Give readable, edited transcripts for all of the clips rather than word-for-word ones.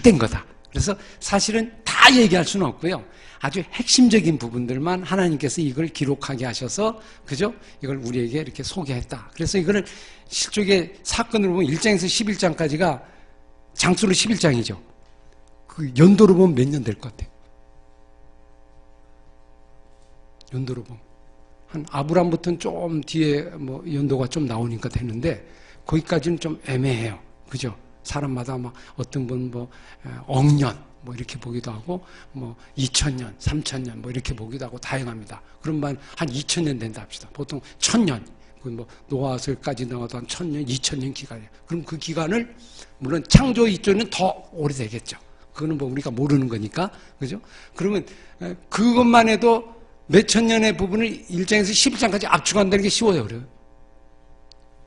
압축된 거다. 그래서 사실은 다 얘기할 수는 없고요. 아주 핵심적인 부분들만 하나님께서 이걸 기록하게 하셔서, 그죠? 이걸 우리에게 이렇게 소개했다. 그래서 이거를 실족의 사건을 보면 1장에서 11장까지가 장수로 11장이죠. 그 연도로 보면 몇 년 될 것 같아요? 연도로 보면. 한 아브람부터는 좀 뒤에 뭐 연도가 좀 나오니까 되는데, 거기까지는 좀 애매해요. 그죠? 사람마다 막 어떤 분 뭐 억년 뭐 이렇게 보기도 하고 뭐 2000년, 3000년 뭐 이렇게 보기도 하고 다양합니다. 그러면 한 2000년 된다 합시다. 보통 1000년, 뭐 노아서까지 나와도 한 1000년, 2000년 기간이에요. 그럼 그 기간을 물론 창조 이쪽은 더 오래되겠죠. 그거는 뭐 우리가 모르는 거니까, 그죠? 그러면 그것만 해도 몇천 년의 부분을 1장에서 11장까지 압축한다는 게 쉬워요, 어려워요?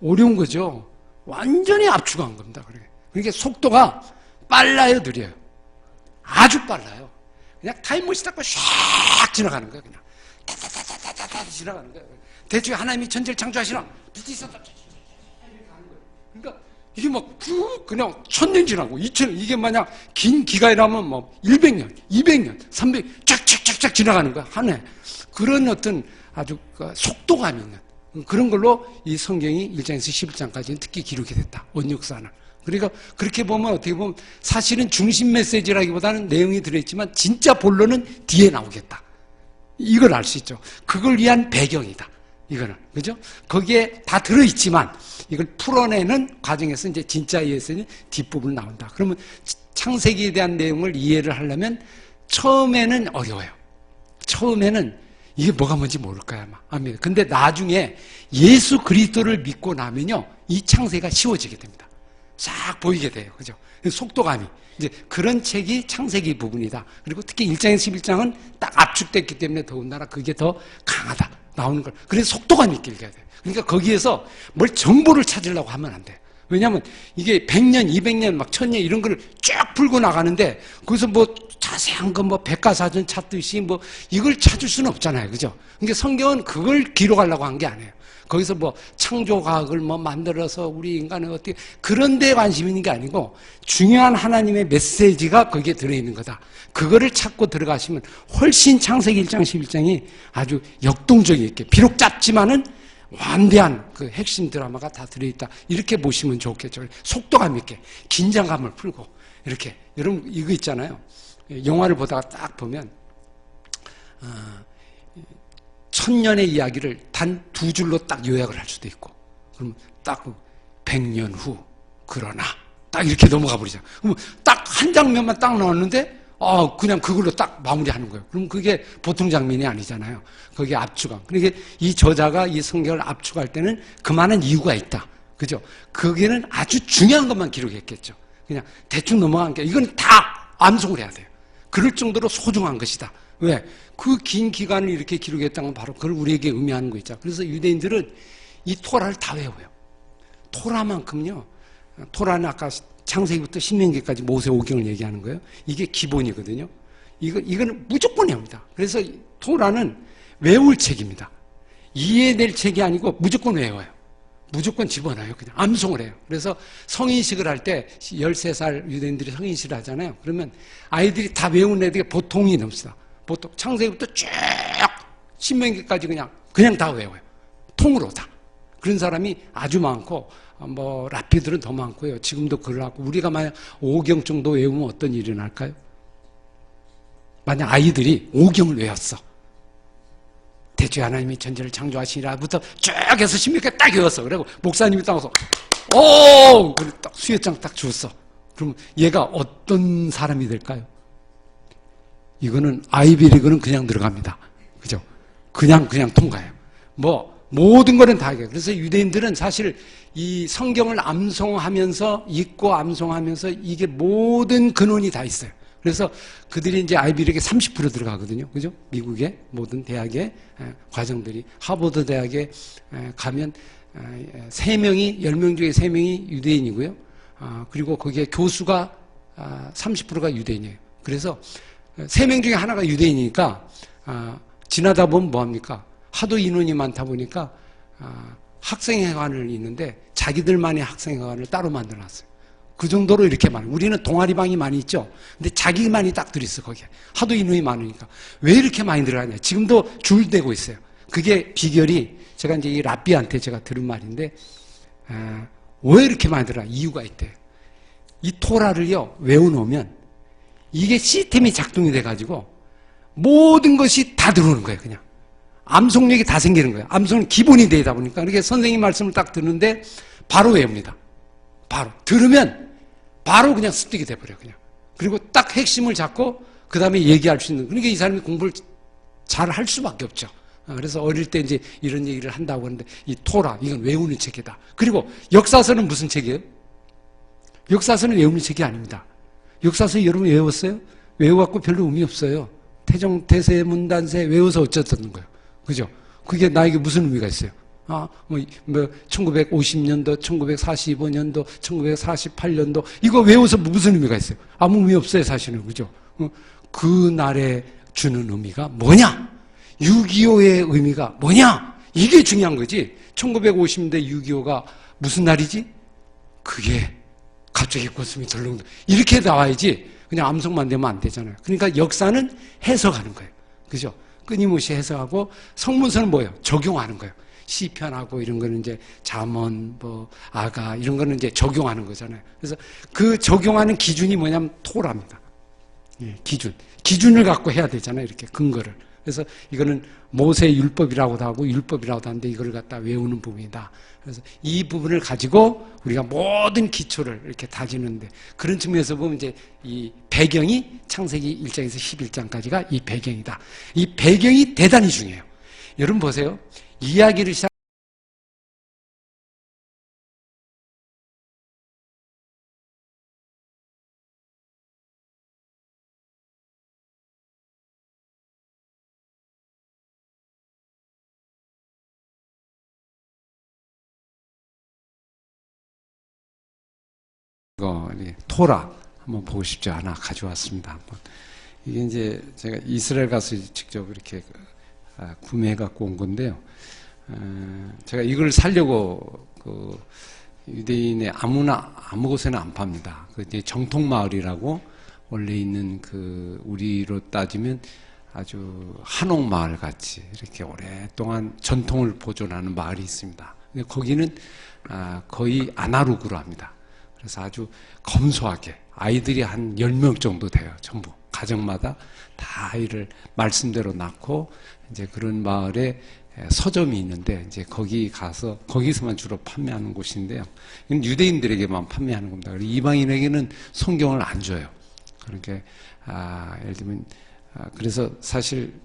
어려운 거죠. 완전히 압축한 겁니다. 그러니까 속도가 빨라요, 느려요? 아주 빨라요. 그냥 타임머신 잡고 샥 지나가는 거예요, 그냥. 다다다다다다 지나가는 거예요. 대충 하나님이 천지를 창조하시나? 빛이 있었다. 이렇게 가는 거예요. 그러니까 이게 막 그냥 1000년 지나고 2000년, 이게 만약 긴 기간이라면 뭐 100년, 200년, 300년 쫙쫙쫙쫙 지나가는 거야, 한 해. 그런 어떤 아주 속도감 있는 그런 걸로 이 성경이 1장에서 11장까지는 특히 기록이 됐다. 원역사는. 그러니까 그렇게 보면 어떻게 보면 사실은 중심 메시지라기보다는 내용이 들어있지만 진짜 본론은 뒤에 나오겠다. 이걸 알 수 있죠. 그걸 위한 배경이다. 이거는. 그죠? 거기에 다 들어있지만 이걸 풀어내는 과정에서 이제 진짜 이해에서는 뒷부분 나온다. 그러면 창세기에 대한 내용을 이해를 하려면 처음에는 어려워요. 처음에는 이게 뭐가 뭔지 모를 거야, 아마. 아멘. 근데 나중에 예수 그리스도를 믿고 나면요, 이 창세가 쉬워지게 됩니다. 싹 보이게 돼요. 그죠? 속도감이. 이제 그런 책이 창세기 부분이다. 그리고 특히 1장에서 11장은 딱 압축됐기 때문에 더군다나 그게 더 강하다. 나오는 걸. 그래서 속도감 있게 읽어야 돼요. 그러니까 거기에서 뭘 정보를 찾으려고 하면 안 돼요. 왜냐하면 이게 100년, 200년, 막 1000년 이런 걸 쫙 풀고 나가는데 거기서 뭐 자세한 거 뭐 백과사전 찾듯이 뭐 이걸 찾을 수는 없잖아요. 그죠? 그러니까 성경은 그걸 기록하려고 한 게 아니에요. 거기서 뭐 창조과학을 뭐 만들어서 우리 인간을 어떻게 그런 데에 관심 있는 게 아니고 중요한 하나님의 메시지가 거기에 들어있는 거다. 그거를 찾고 들어가시면 훨씬 창세기 1장, 11장이 아주 역동적이 있게 비록 짧지만은 완대한 그 핵심 드라마가 다 들어있다. 이렇게 보시면 좋겠죠. 속도감 있게 긴장감을 풀고 이렇게. 여러분 이거 있잖아요. 영화를 보다가 딱 보면 1000년의 이야기를 단 2줄로 딱 요약을 할 수도 있고, 그럼 딱 100년 후 그러나 딱 이렇게 넘어가 버리죠. 그럼 딱 한 장면만 딱 나왔는데 그냥 그걸로 딱 마무리하는 거예요. 그럼 그게 보통 장면이 아니잖아요. 거기에 압축함. 그러니까 이 저자가 이 성경을 압축할 때는 그만한 이유가 있다. 그죠? 거기는 아주 중요한 것만 기록했겠죠. 그냥 대충 넘어간 게, 이건 다 암송을 해야 돼요. 그럴 정도로 소중한 것이다. 왜? 그 긴 기간을 이렇게 기록했다는 건 바로 그걸 우리에게 의미하는 거 있죠. 그래서 유대인들은 이 토라를 다 외워요. 토라만큼요. 토라는 아까 창세기부터 신명기까지 모세 오경을 얘기하는 거예요. 이게 기본이거든요. 이거는 무조건 외웁니다. 그래서 토라는 외울 책입니다. 이해될 책이 아니고 무조건 외워요. 무조건 집어넣어요. 그냥 암송을 해요. 그래서 성인식을 할 때 13살 유대인들이 성인식을 하잖아요. 그러면 아이들이 다 외우는 애들이 보통이 넘습니다. 보통 창세기부터 쭉 신명기까지 그냥 다 외워요. 통으로 다. 그런 사람이 아주 많고 뭐 라피들은 더 많고요. 지금도 그러고 우리가 만약 5경 정도 외우면 어떤 일이 날까요? 만약 아이들이 5경을 외웠어. 대초에 하나님이 천지를 창조하시니라부터 쭉 해서 신명기까지 딱 외웠어. 그리고 목사님이 딱 와서 딱 수여장 딱 줬어. 그러면 얘가 어떤 사람이 될까요? 이거는 아이비리그는 그냥 들어갑니다. 그죠? 그냥 통과해요. 모든 거는 다 해요. 그래서 유대인들은 사실 이 성경을 암송하면서, 읽고 암송하면서 이게 모든 근원이 다 있어요. 그래서 그들이 이제 아이비리그에 30% 들어가거든요. 그죠? 미국의 모든 대학의 과정들이. 하버드 대학에 가면 3명이, 10명 중에 3명이 유대인이고요. 그리고 거기에 교수가 30%가 유대인이에요. 그래서 3명 중에 하나가 유대인이니까 지나다 보면 뭐합니까? 하도 인원이 많다 보니까 학생회관을 있는데 자기들만의 학생회관을 따로 만들어놨어요. 그 정도로 이렇게 많아요. 우리는 동아리방이 많이 있죠. 근데 자기만이 딱 들어있어, 거기에. 하도 인원이 많으니까. 왜 이렇게 많이 들어가냐. 지금도 줄 대고 있어요. 그게 비결이, 제가 이제 이 랍비한테 제가 들은 말인데, 왜 이렇게 많이 들어가? 이유가 있대요. 이 토라를요, 외워놓으면, 이게 시스템이 작동이 돼가지고, 모든 것이 다 들어오는 거예요, 그냥. 암송력이 다 생기는 거예요. 암송은 기본이 되다 보니까. 그러니까 선생님 말씀을 딱 듣는데, 바로 외웁니다. 바로. 들으면, 바로 그냥 습득이 돼버려요, 그냥. 그리고 딱 핵심을 잡고, 그 다음에 얘기할 수 있는. 그러니까 이 사람이 공부를 잘 할 수밖에 없죠. 그래서 어릴 때 이제 이런 얘기를 한다고 하는데, 이 토라, 이건 외우는 책이다. 그리고 역사서는 무슨 책이에요? 역사서는 외우는 책이 아닙니다. 역사서 여러분 외웠어요? 외워갖고 별로 의미 없어요. 태종, 태세, 문단세 외워서 어쩌는 거예요. 그죠? 그게 나에게 무슨 의미가 있어요? 1950년도, 1945년도, 1948년도, 이거 외워서 무슨 의미가 있어요? 아무 의미 없어요, 사실은. 그죠? 그 날에 주는 의미가 뭐냐? 6.25의 의미가 뭐냐? 이게 중요한 거지. 1950년대 6.25가 무슨 날이지? 그게 갑자기 꽃숨이 덜렁 이렇게 나와야지 그냥 암송만 되면 안 되잖아요. 그러니까 역사는 해석하는 거예요. 그죠? 끊임없이 해석하고 성문서는 뭐예요? 적용하는 거예요. 시편하고 이런 거는 이제 잠언, 아가 이런 거는 이제 적용하는 거잖아요. 그래서 그 적용하는 기준이 뭐냐면 토라입니다. 예, 기준을 갖고 해야 되잖아요. 이렇게 근거를. 그래서 이거는 모세 율법이라고도 하고 율법이라고도 하는데 이걸 갖다 외우는 부분이다. 그래서 이 부분을 가지고 우리가 모든 기초를 이렇게 다지는데 그런 측면에서 보면 이제 이 배경이 창세기 1장에서 11장까지가 이 배경이다. 이 배경이 대단히 중요해요. 여러분 보세요. 이야기를 시작 토라 한번 보고 싶지 않아 가져왔습니다. 한번. 이게 이제 제가 이스라엘 가서 직접 이렇게 구매해 갖고 온 건데요. 제가 이걸 살려고 유대인의 아무 곳에나 안 팝니다. 그 이제 정통 마을이라고 원래 있는 우리로 따지면 아주 한옥 마을 같이 이렇게 오랫동안 전통을 보존하는 마을이 있습니다. 근데 거기는 거의 아날로그로 합니다. 그래서 아주 검소하게 아이들이 한 10명 정도 돼요. 전부 가정마다 다 아이를 말씀대로 낳고 이제 그런 마을에 서점이 있는데 이제 거기서만 주로 판매하는 곳인데요. 이건 유대인들에게만 판매하는 겁니다. 그리고 이방인에게는 성경을 안 줘요. 그러니까 예를 들면 그래서 사실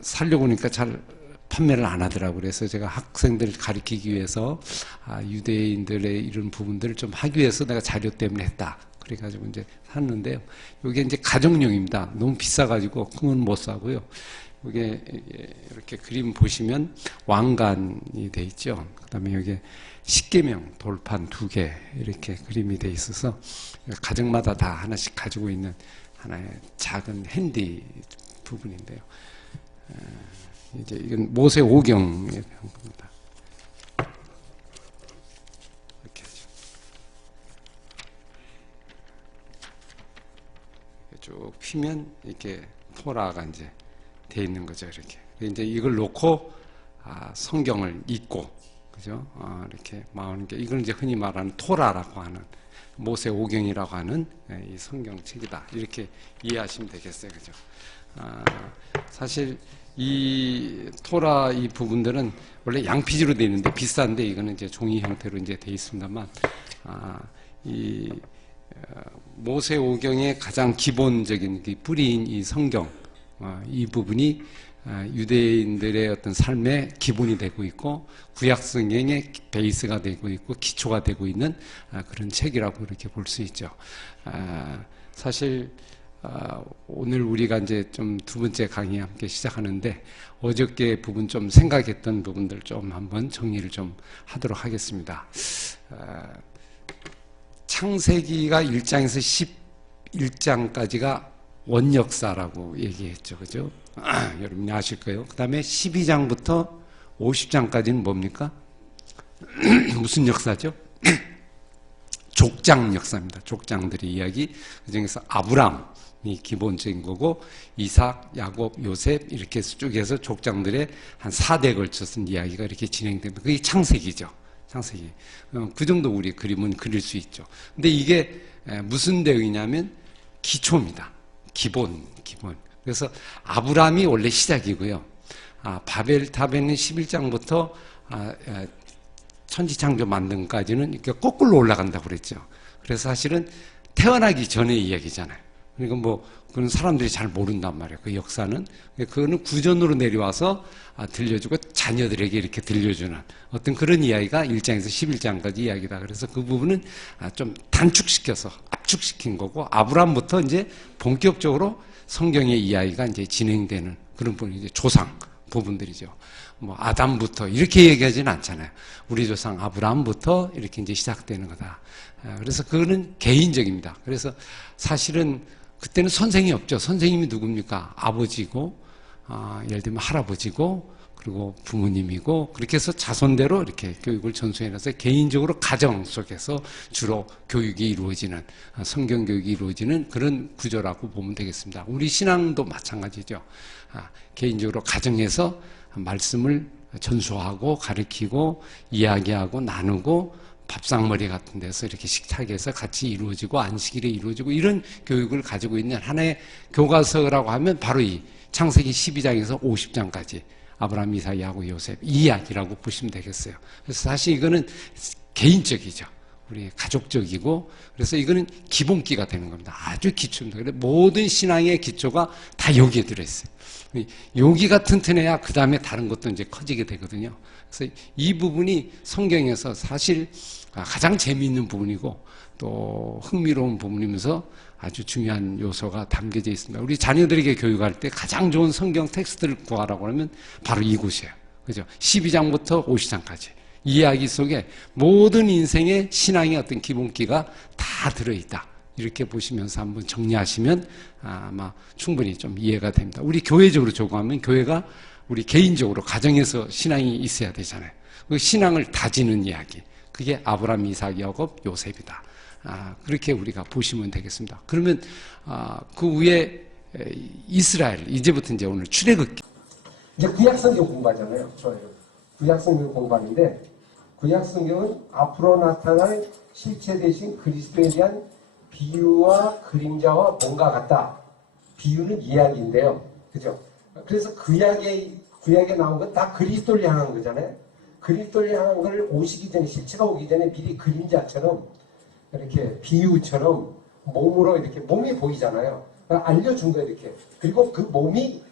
살려고 하니까 잘 판매를 안 하더라고요. 그래서 제가 학생들을 가르치기 위해서 유대인들의 이런 부분들을 좀 하기 위해서 내가 자료 때문에 했다. 그래가지고 이제 샀는데요. 이게 이제 가정용입니다. 너무 비싸가지고 그건 못 사고요. 이게 이렇게 그림 보시면 왕관이 돼 있죠. 그다음에 여기 십계명 돌판 2개 이렇게 그림이 돼 있어서 가정마다 다 하나씩 가지고 있는 하나의 작은 핸디 부분인데요. 이제 이건 모세 오경의 겁니다. 이렇게 쭉 피면 이렇게 토라가 이제 돼 있는 거죠. 이렇게 이제 이걸 놓고 성경을 읽고 그죠? 이렇게 마오는 게 이걸 이제 흔히 말하는 토라라고 하는 모세 오경이라고 하는 이 성경책이다. 이렇게 이해하시면 되겠어요. 그죠? 사실 이 토라 이 부분들은 원래 양피지로 되어 있는데 비싼데 이거는 이제 종이 형태로 이제 되어 있습니다만 이 모세 오경의 가장 기본적인 뿌리인 이 성경 이 부분이 유대인들의 어떤 삶의 기본이 되고 있고 구약 성경의 베이스가 되고 있고 기초가 되고 있는 그런 책이라고 이렇게 볼 수 있죠. 사실 오늘 우리가 이제 좀 두 번째 강의 함께 시작하는데 어저께 부분 좀 생각했던 부분들 좀 한번 정리를 좀 하도록 하겠습니다. 창세기가 1장에서 11장까지가 원역사라고 얘기했죠. 그죠? 여러분이 아실 거예요. 그 다음에 12장부터 50장까지는 뭡니까? 무슨 역사죠? 족장 역사입니다. 족장들의 이야기. 그중에서 아브람이 기본적인 거고 이삭, 야곱, 요셉 이렇게 쭉 해서 족장들의 한 4대에 걸쳐서 이야기가 이렇게 진행됩니다. 그게 창세기죠. 창세기. 그 정도 우리 그림은 그릴 수 있죠. 근데 이게 무슨 내용이냐면 기초입니다. 기본. 그래서 아브람이 원래 시작이고요. 바벨탑에는 11장부터 천지창조 만듦까지는 이렇게 거꾸로 올라간다고 그랬죠. 그래서 사실은 태어나기 전의 이야기잖아요. 그러니까 뭐 그건 사람들이 잘 모른단 말이에요. 그 역사는. 그거는 구전으로 내려와서 들려주고 자녀들에게 이렇게 들려주는 어떤 그런 이야기가 1장에서 11장까지 이야기다. 그래서 그 부분은 좀 단축시켜서 압축시킨 거고 아브람부터 이제 본격적으로 성경의 이야기가 이제 진행되는 그런 부분이 이제 조상 부분들이죠. 뭐 아담부터 이렇게 얘기하지는 않잖아요. 우리 조상 아브라함부터 이렇게 이제 시작되는 거다. 그래서 그거는 개인적입니다. 그래서 사실은 그때는 선생이 없죠. 선생님이 누굽니까? 아버지고, 예를 들면 할아버지고, 그리고 부모님이고, 그렇게 해서 자손대로 이렇게 교육을 전수해놔서 개인적으로 가정 속에서 주로 교육이 이루어지는, 성경 교육이 이루어지는 그런 구조라고 보면 되겠습니다. 우리 신앙도 마찬가지죠. 개인적으로 가정에서 말씀을 전수하고 가르치고 이야기하고 나누고 밥상머리 같은 데서 이렇게 식탁에서 같이 이루어지고 안식일에 이루어지고 이런 교육을 가지고 있는 하나의 교과서라고 하면 바로 이 창세기 12장에서 50장까지 아브라함, 이삭, 야곱, 요셉 이 이야기라고 보시면 되겠어요. 그래서 사실 이거는 개인적이죠. 우리 가족적이고 그래서 이거는 기본기가 되는 겁니다. 아주 기초입니다. 그래서 모든 신앙의 기초가 다 여기에 들어있어요. 여기가 튼튼해야 그 다음에 다른 것도 이제 커지게 되거든요. 그래서 이 부분이 성경에서 사실 가장 재미있는 부분이고 또 흥미로운 부분이면서 아주 중요한 요소가 담겨져 있습니다. 우리 자녀들에게 교육할 때 가장 좋은 성경 텍스트를 구하라고 하면 바로 이곳이에요. 그죠? 12장부터 50장까지. 이 이야기 속에 모든 인생의 신앙의 어떤 기본기가 다 들어있다. 이렇게 보시면서 한번 정리하시면 아마 충분히 좀 이해가 됩니다. 우리 교회적으로 적용하면 교회가 우리 개인적으로 가정에서 신앙이 있어야 되잖아요. 그 신앙을 다지는 이야기. 그게 아브라함, 이삭, 야곱, 요셉이다. 그렇게 우리가 보시면 되겠습니다. 그러면 그 위에 이스라엘 이제부터 이제 오늘 출애굽기 이제 구약성경 공부하잖아요. 좋아요. 구약성경 공부하는데 구약성경은 앞으로 나타날 실체 대신 그리스도에 대한 비유와 그림자와 뭔가 같다. 비유는 이야기인데요. 그죠? 그래서 구약에 나온 건 다 그리스도를 향한 거잖아요. 그리스도를 향한 걸 오시기 전에, 실체가 오기 전에 미리 그림자처럼 이렇게 비유처럼 몸으로 이렇게 몸이 보이잖아요. 알려준 거예요, 이렇게. 그리고 그 몸이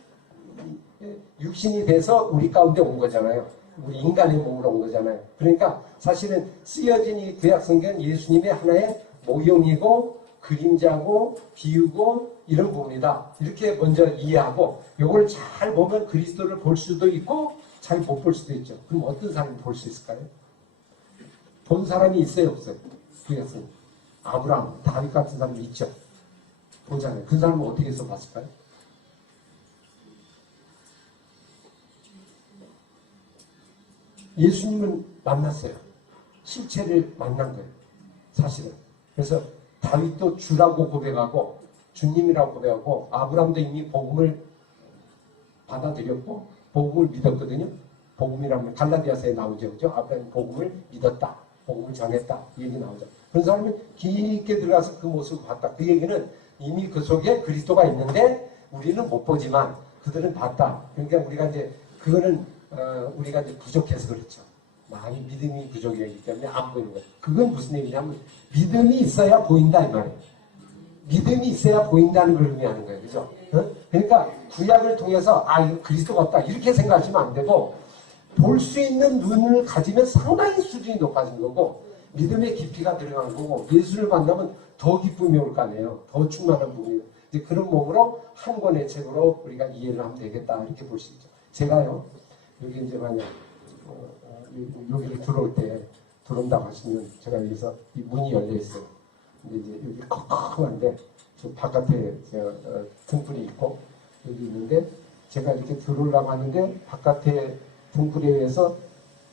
육신이 돼서 우리 가운데 온 거잖아요. 우리 인간의 몸으로 온 거잖아요. 그러니까 사실은 쓰여진 이 구약성경은 예수님의 하나의 모형이고 그림자고 비유고 이런 부분이다. 이렇게 먼저 이해하고 이걸 잘 보면 그리스도를 볼 수도 있고 잘 못 볼 수도 있죠. 그럼 어떤 사람이 볼 수 있을까요? 본 사람이 있어요, 없어요? 구약성경. 아브라함, 다윗 같은 사람이 있죠. 보잖아요. 그 사람은 어떻게 해서 봤을까요? 예수님은 만났어요. 실체를 만난 거예요. 사실은. 그래서 다윗도 주라고 고백하고 주님이라고 고백하고 아브라함도 이미 복음을 받아들였고 복음을 믿었거든요. 복음이라면 갈라디아서에 나오죠. 그죠? 아브라함이 복음을 믿었다. 복음을 전했다. 이 얘기 나오죠. 그런 사람은 깊게 들어가서 그 모습을 봤다. 그 얘기는 이미 그 속에 그리스도가 있는데 우리는 못 보지만 그들은 봤다. 그러니까 우리가 이제 그거는 우리가 이제 부족해서 그렇죠. 많이 믿음이 부족이기 때문에 안 보이는 거예요. 그건 무슨 얘기냐면 믿음이 있어야 보인다 이 말이에요. 믿음이 있어야 보인다는 걸 의미하는 거예요. 그죠? 그러니까 구약을 통해서 이거 그리스도가 없다 이렇게 생각하시면 안 되고 볼 수 있는 눈을 가지면 상당히 수준이 높아진 거고 믿음의 깊이가 들어간 거고 예수를 만나면 더 기쁨이 올 거 아니에요. 더 충만한 부분이에요. 이제 그런 몸으로 한 권의 책으로 우리가 이해를 하면 되겠다 이렇게 볼 수 있죠. 제가요 여기 이제 만약 여기를 들어온다고 하시면 제가 여기서 이 문이 열려 있어요. 근데 이제 여기 컥컥한데 저 바깥에 등불이 있고 여기 있는데 제가 이렇게 들어오려고 하는데 바깥에 등불에 의해서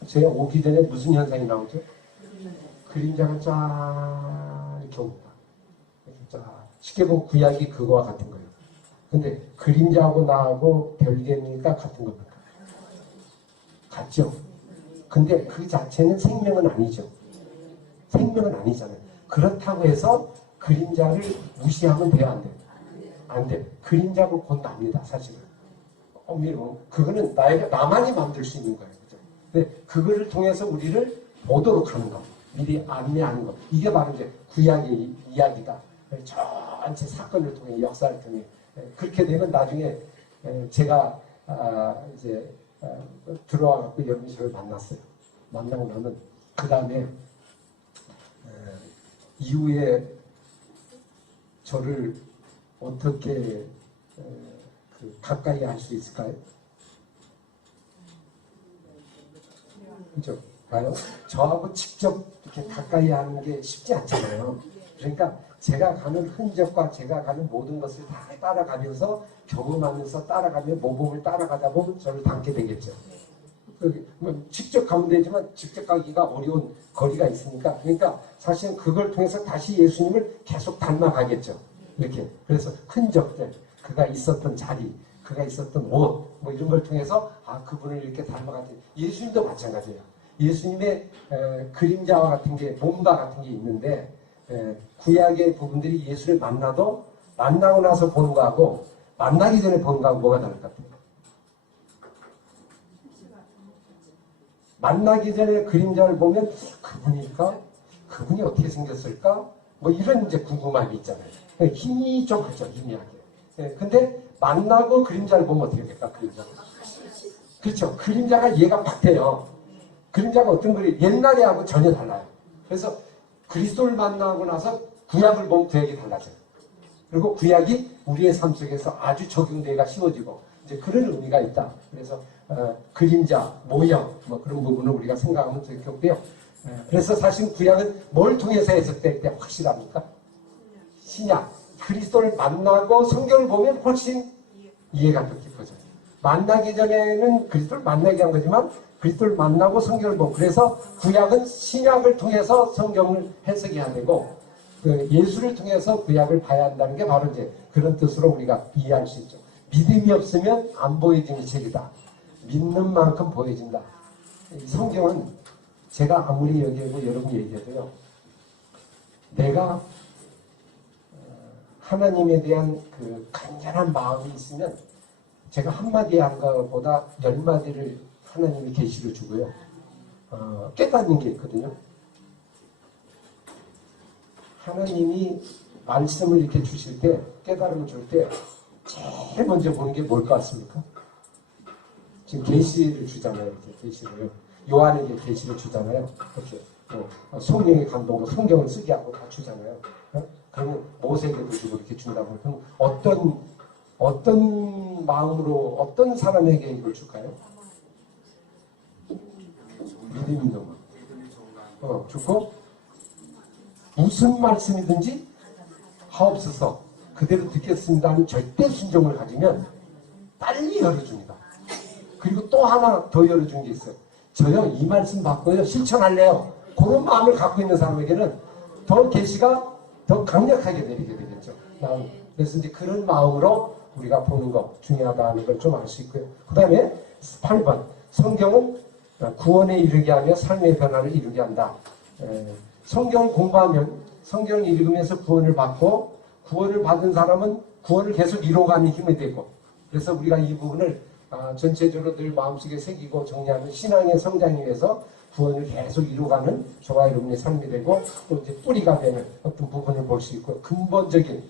제가 오기 전에 무슨 현상이 나오죠? 그림자가 쫙 이렇게 옵니다. 이렇게 쫙. 쉽게 보면 구약이 그거와 같은 거예요. 근데 그림자하고 나하고 별개입니까? 같은 겁니까? 같죠? 근데 그 자체는 생명은 아니죠. 생명은 아니잖아요. 그렇다고 해서 그림자를 무시하면 돼요, 안 돼요? 안 돼. 그림자고 곧 납니다, 사실은. 그거는 나만이 만들 수 있는 거예요. 그죠? 근데 그거를 통해서 우리를 보도록 하는 거. 미리 안내하는 거. 이게 바로 이제 구약의 이야기다. 전체 사건을 통해, 역사를 통해. 그렇게 되면 나중에 제가 이제 들어와갖고 여러분이 만났어요. 만나고 나면 그 다음에 이후에 저를 어떻게 가까이 할 수 있을까요? 그죠? 봐요. 저하고 직접 이렇게 가까이 하는 게 쉽지 않잖아요. 그러니까 제가 가는 흔적과 제가 가는 모든 것을 다 따라가면서 경험하면서 따라가며 모범을 따라가다 보면 저를 닮게 되겠죠. 직접 가면 되지만 직접 가기가 어려운 거리가 있으니까 그러니까 사실은 그걸 통해서 다시 예수님을 계속 닮아가겠죠. 이렇게 그래서 흔적들 그가 있었던 자리 그가 있었던 옷 뭐 이런 걸 통해서 그분을 이렇게 닮아가지. 예수님도 마찬가지예요. 예수님의 그림자와 같은 게 몸과 같은 게 있는데 구약의 부분들이 예수를 만나고 나서 보는 거하고 만나기 전에 보는 거하고 뭐가 다를 것 같아요? 만나기 전에 그림자를 보면 그분일까? 그분이 어떻게 생겼을까? 뭐 이런 이제 궁금함이 있잖아요. 힘이 좀 하죠, 희미하게. 근데 만나고 그림자를 보면 어떻게 될까? 그림자가. 그렇죠. 그림자가 얘가 같아요. 그림자가 어떤 거리 옛날에 하고 전혀 달라요. 그래서 그리스도를 만나고 나서 구약을 보면 구약이 달라져요. 그리고 구약이 우리의 삶 속에서 아주 적용되기가 쉬워지고 이제 그런 의미가 있다. 그래서 그림자, 모형 뭐 그런 부분을 우리가 생각하면 좋겠고요. 그래서 사실 구약은 뭘 통해서 해석될 때 확실합니까? 신약. 그리스도를 만나고 성경을 보면 훨씬 이해가 더 깊어져요. 만나기 전에는 그리스도를 만나기 위한 거지만 그리스도를 만나고 성경을 보고 그래서 구약은 신약을 통해서 성경을 해석해야 되고 그 예수를 통해서 구약을 봐야 한다는 게 바로 이제 그런 뜻으로 우리가 이해할 수 있죠. 믿음이 없으면 안 보여지는 책이다. 믿는 만큼 보여진다. 이 성경은 제가 아무리 얘기하고 여러분이 얘기해도요. 내가 하나님에 대한 그 간절한 마음이 있으면 제가 한마디 한 것보다 10마디를 하나님이 계시를 주고요. 깨닫는 게 있거든요. 하나님이 말씀을 이렇게 주실 때, 깨달음을 줄 때 제일 먼저 보는 게 뭘 것 같습니까? 지금 계시를 주잖아요. 이렇게 계시를. 요한에게 계시를 주잖아요. 이렇게. 성령의 감동으로 성경을 쓰게 하고 다 주잖아요. 그러면 모세에게도 주고 이렇게 준다고. 그럼 어떤 마음으로 어떤 사람에게 이걸 줄까요? 믿음 있는 거. 주고 무슨 말씀이든지 하옵소서 그대로 듣겠습니다 하는 절대 순종을 가지면 빨리 열어줍니다. 그리고 또 하나 더 열어준 게 있어요. 저요 이 말씀 받고요 실천할래요. 그런 마음을 갖고 있는 사람에게는 더 계시가 더 강력하게 내리게 되겠죠. 그래서 이제 그런 마음으로 우리가 보는 거 중요하다는 걸 좀 알 수 있고요. 그 다음에 8번 성경은 구원에 이르게 하며 삶의 변화를 이루게 한다. 성경을 공부하면 성경을 읽으면서 구원을 받고 구원을 받은 사람은 구원을 계속 이루어가는 힘이 되고 그래서 우리가 이 부분을 전체적으로 늘 마음속에 새기고 정리하는 신앙의 성장에 위해서 구원을 계속 이루어가는 저와 여러분의 삶이 되고 또 이제 뿌리가 되는 어떤 부분을 볼 수 있고 근본적인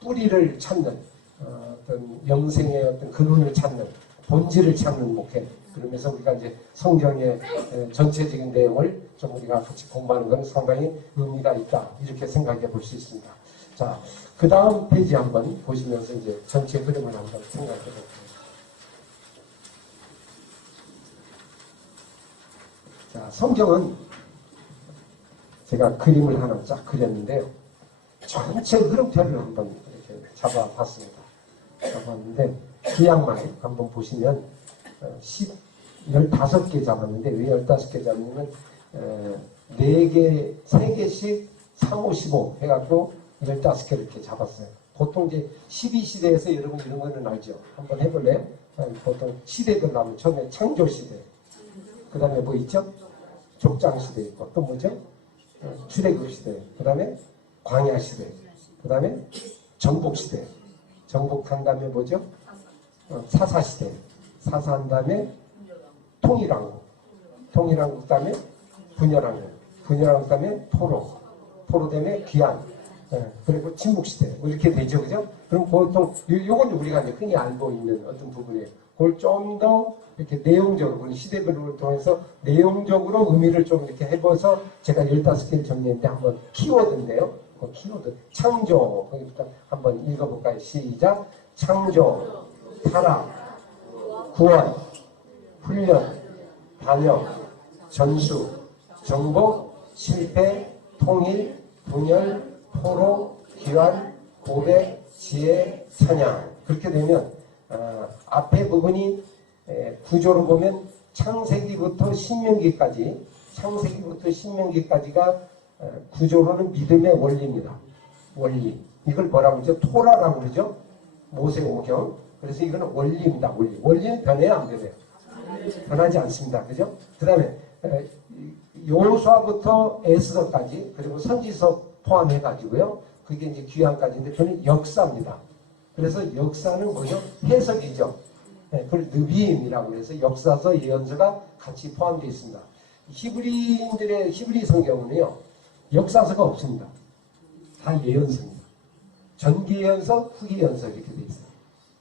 뿌리를 찾는 어떤 영생의 어떤 근원을 찾는 본질을 찾는 목회 그러면서 우리가 이제 성경의 전체적인 내용을 좀 우리가 같이 공부하는 건 상당히 의미가 있다 이렇게 생각해 볼 수 있습니다. 자, 그 다음 페이지 한번 보시면서 이제 전체 그림을 한번 생각해 볼게요. 자, 성경은 제가 그림을 하나 쫙 그렸는데요. 전체 흐름표를 한번 이렇게 잡아봤습니다. 잡았는데 구약만 한번 보시면 15개 잡았는데 왜 15개 잡냐면 4개, 3개씩 3, 5, 15 해갖고 15개 이렇게 잡았어요. 보통 이제 12시대에서 여러분 이런 거는 알죠? 한번 해볼래요? 보통 시대별로 하면 처음에 창조시대. 그 다음에 뭐 있죠? 족장시대 있고, 또 뭐죠? 출애굽시대. 그 다음에 광야시대. 그 다음에 정복시대. 정복한 다음에 뭐죠? 사사시대. 사사한 다음에 통일왕국. 통일왕국 다음에 분열왕국. 분열왕국 다음에 포로. 포로 다음에 귀환. 그리고 침묵시대. 뭐 이렇게 되죠. 그죠? 그럼 보통, 요건 우리가 이제 흔히 알고 있는 어떤 부분이에요. 그걸 좀 더 이렇게 내용적으로, 시대별로 통해서 내용적으로 의미를 좀 이렇게 해봐서 제가 15개를 정리했는데 한번 키워드인데요. 그 키워드. 창조. 거기부터 한번 읽어볼까요? 시작. 창조, 타락, 구원, 훈련, 반역, 전수, 정복, 실패, 통일, 분열, 포로, 귀환, 고백, 지혜, 사냥. 그렇게 되면 앞에 부분이 구조로 보면 창세기부터 신명기까지가 구조로는 믿음의 원리입니다. 원리. 이걸 뭐라고 그러죠? 토라라고 그러죠? 모세오경. 그래서 이거는 원리입니다. 원리. 원리는 변해요, 안 변해요? 변하지 않습니다. 그죠? 그 다음에 요수아부터 에스더까지, 그리고 선지서 포함해가지고요. 그게 이제 귀환까지인데 그건 역사입니다. 그래서 역사는 뭐죠? 해석이죠. 그걸 느비임이라고 해서 역사서, 예언서가 같이 포함되어 있습니다. 히브리인들의 히브리 성경은요, 역사서가 없습니다. 다 예언서입니다. 전기예언서, 후기예언서 이렇게 되어 있어요.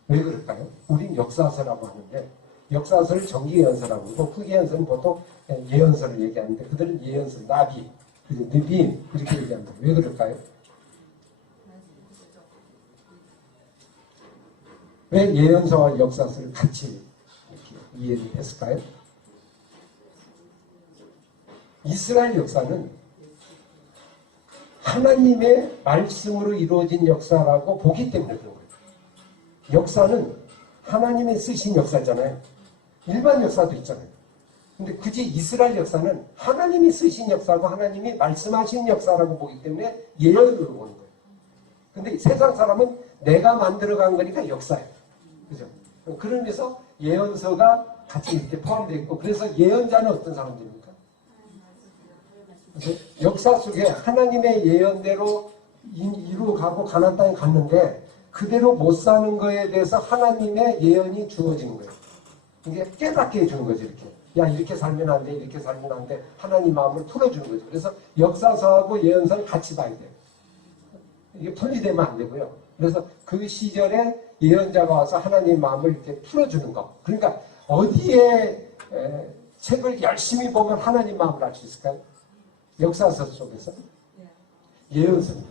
왜 그럴까요? 우린 역사서라고 하는데 역사서를 전기예언서라고 하고 후기예언서는 보통 예언서를 얘기하는데 그들은 예언서, 나비, 느비임 이렇게 얘기합니다. 왜 그럴까요? 왜 예언서와 역사서를 같이 이렇게 이해를 했을까요? 이스라엘 역사는 하나님의 말씀으로 이루어진 역사라고 보기 때문에 그런 거예요. 역사는 하나님의 쓰신 역사잖아요. 일반 역사도 있잖아요. 근데 굳이 이스라엘 역사는 하나님이 쓰신 역사고 하나님이 말씀하신 역사라고 보기 때문에 예언으로 보는 거예요. 근데 세상 사람은 내가 만들어간 거니까 역사예요. 그죠? 그런 의미에서 예언서가 같이 이렇게 포함되어 있고, 그래서 예언자는 어떤 사람들입니까? 역사 속에 하나님의 예언대로 이루어가고 가나안 땅에 갔는데 그대로 못 사는 거에 대해서 하나님의 예언이 주어지는 거예요. 이게 깨닫게 해주는 거죠. 이렇게. 야, 이렇게 살면 안 돼, 이렇게 살면 안 돼. 하나님 마음을 풀어주는 거죠. 그래서 역사서하고 예언서를 같이 봐야 돼요. 이게 분리되면 안 되고요. 그래서 그 시절에 예언자가 와서 하나님 마음을 이렇게 풀어주는 거. 그러니까 어디에 책을 열심히 보면 하나님 마음을 알 수 있을까요? 역사서 속에서? 예언서입니다.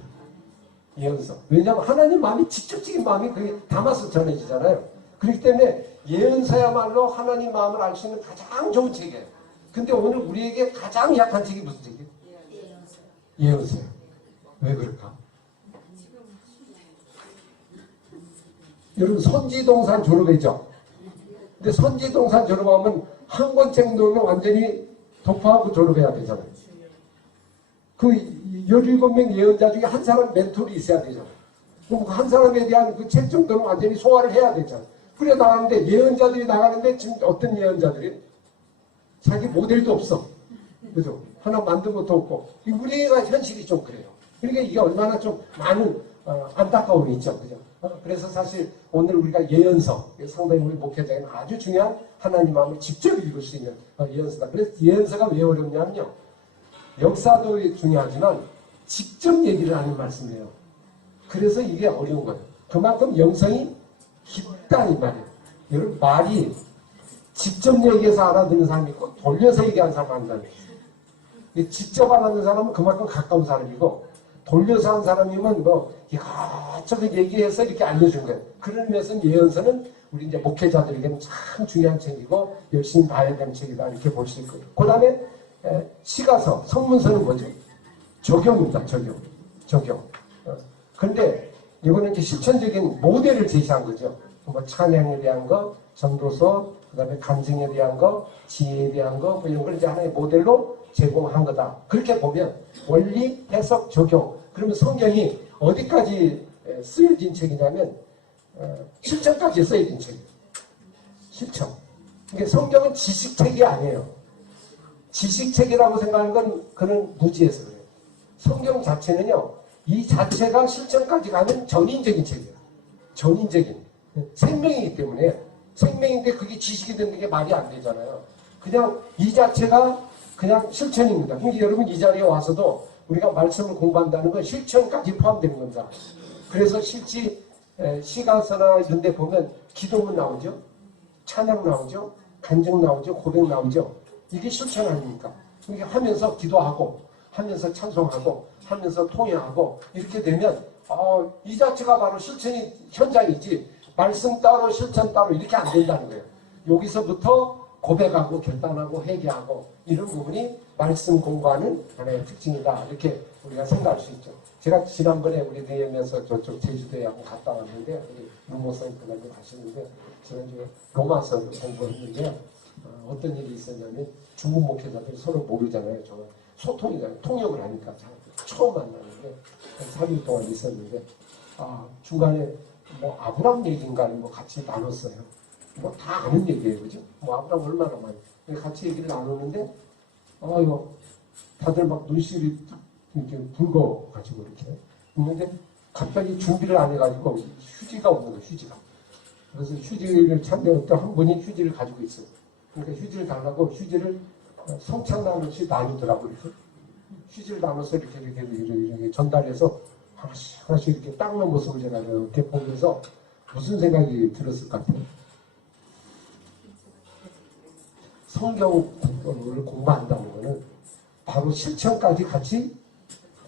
예언서. 왜냐하면 하나님 마음이 직접적인 마음이 그게 담아서 전해지잖아요. 그렇기 때문에 예언서야말로 하나님 마음을 알 수 있는 가장 좋은 책이에요. 근데 오늘 우리에게 가장 약한 책이 무슨 책이에요? 예언서요. 왜 그럴까? 여러분 선지동산 졸업했죠? 근데 선지동산 졸업하면 한 권 정도는 완전히 독파하고 졸업해야 되잖아요. 그 17명 예언자 중에 한 사람 멘토리 있어야 되잖아요. 그럼 한 사람에 대한 그 책 정도는 완전히 소화를 해야 되잖아요. 그래 나가는데 예언자들이 나가는데 지금 어떤 예언자들이 자기 모델도 없어. 그죠? 하나 만든 것도 없고. 우리가 현실이 좀 그래요. 그러니까 이게 얼마나 좀 많은 안타까움이 있죠. 그죠? 그래서 사실 오늘 우리가 예언서, 상당히 우리 목회자에는 아주 중요한 하나님 마음을 직접 읽을 수 있는 예언서다. 그래서 예언서가 왜 어렵냐면요. 역사도 중요하지만 직접 얘기를 하는 말씀이에요. 그래서 이게 어려운 거예요. 그만큼 영성이 깊다 이 말이에요. 여러분 말이 직접 얘기해서 알아듣는 사람이 있고 돌려서 얘기하는 사람 한다는 거예요. 직접 알아듣는 사람은 그만큼 가까운 사람이고 돌려서 한 사람이면 뭐 이것저것 얘기해서 이렇게 알려준 거예요. 그런 면에서 예언서는 우리 이제 목회자들에게는 참 중요한 책이고 열심히 봐야 되는 책이다 이렇게 볼 수 있고요. 그 다음에 시가서, 성문서는 뭐죠? 적용입니다. 적용. 그런데 이거는 이제 실천적인 모델을 제시한 거죠. 뭐 찬양에 대한 거, 전도서, 그 다음에 간증에 대한 거, 지혜에 대한 거, 뭐 이런 걸 이제 하나의 모델로 제공한 거다. 그렇게 보면 원리, 해석, 적용. 그러면 성경이 어디까지 쓰여진 책이냐면 실천까지 쓰여진 책이에요. 실천. 그러니까 성경은 지식책이 아니에요. 지식책이라고 생각하는 건 그는 무지해서 그래요. 성경 자체는요, 이 자체가 실천까지 가는 전인적인 책이에요. 전인적인. 생명이기 때문에, 생명인데 그게 지식이 되는 게 말이 안 되잖아요. 그냥 이 자체가 그냥 실천입니다. 그러니까 여러분 이 자리에 와서도 우리가 말씀을 공부한다는 건 실천까지 포함되는 겁니다. 그래서 실제 시가서나 이런 데 보면 기도문 나오죠. 찬양 나오죠. 간증 나오죠. 고백 나오죠. 이게 실천 아닙니까? 그러니까 하면서 기도하고 하면서 찬송하고 하면서 통회하고 이렇게 되면 이 자체가 바로 실천이 현장이지 말씀 따로 실천 따로 이렇게 안 된다는 거예요. 여기서부터 고백하고 결단하고 회개하고 이런 부분이 말씀 공부하는 하나의 특징이다. 이렇게 우리가 생각할 수 있죠. 제가 지난번에 우리 대회에서 저쪽 제주도에 한번 갔다 왔는데 우리 루모선 그날도 가시는데 지난주에 로마서를 공부했는데요. 어떤 일이 있었냐면 중국 목회자들이 서로 모르잖아요. 정말 소통이잖아요. 통역을 하니까 처음 만나는데 3일 동안 있었는데 중간에 뭐 아브람 얘기인가 뭐 같이 나눴어요. 뭐 다 아는 얘기예요, 그죠? 뭐 아브람 얼마나 많이 같이 얘기를 나누는데 이거 다들 막 눈시울이 이렇게 붉어가지고 이렇게 있는데 갑자기 준비를 안 해가지고 휴지가 없는 거예요, 휴지가. 그래서 휴지를 찾는데 어떤 한 분이 휴지를 가지고 있어요. 그러니까 휴지를 달라고 휴지를 성창 나누듯이 나누더라고요. 이렇게 휴지를 나눠서 이렇게 전달해서 하나씩 이렇게 닦는 모습을 제가 이렇게 보면서 무슨 생각이 들었을 것 같아요? 성경을 공부한다는 거는 바로 실천까지 같이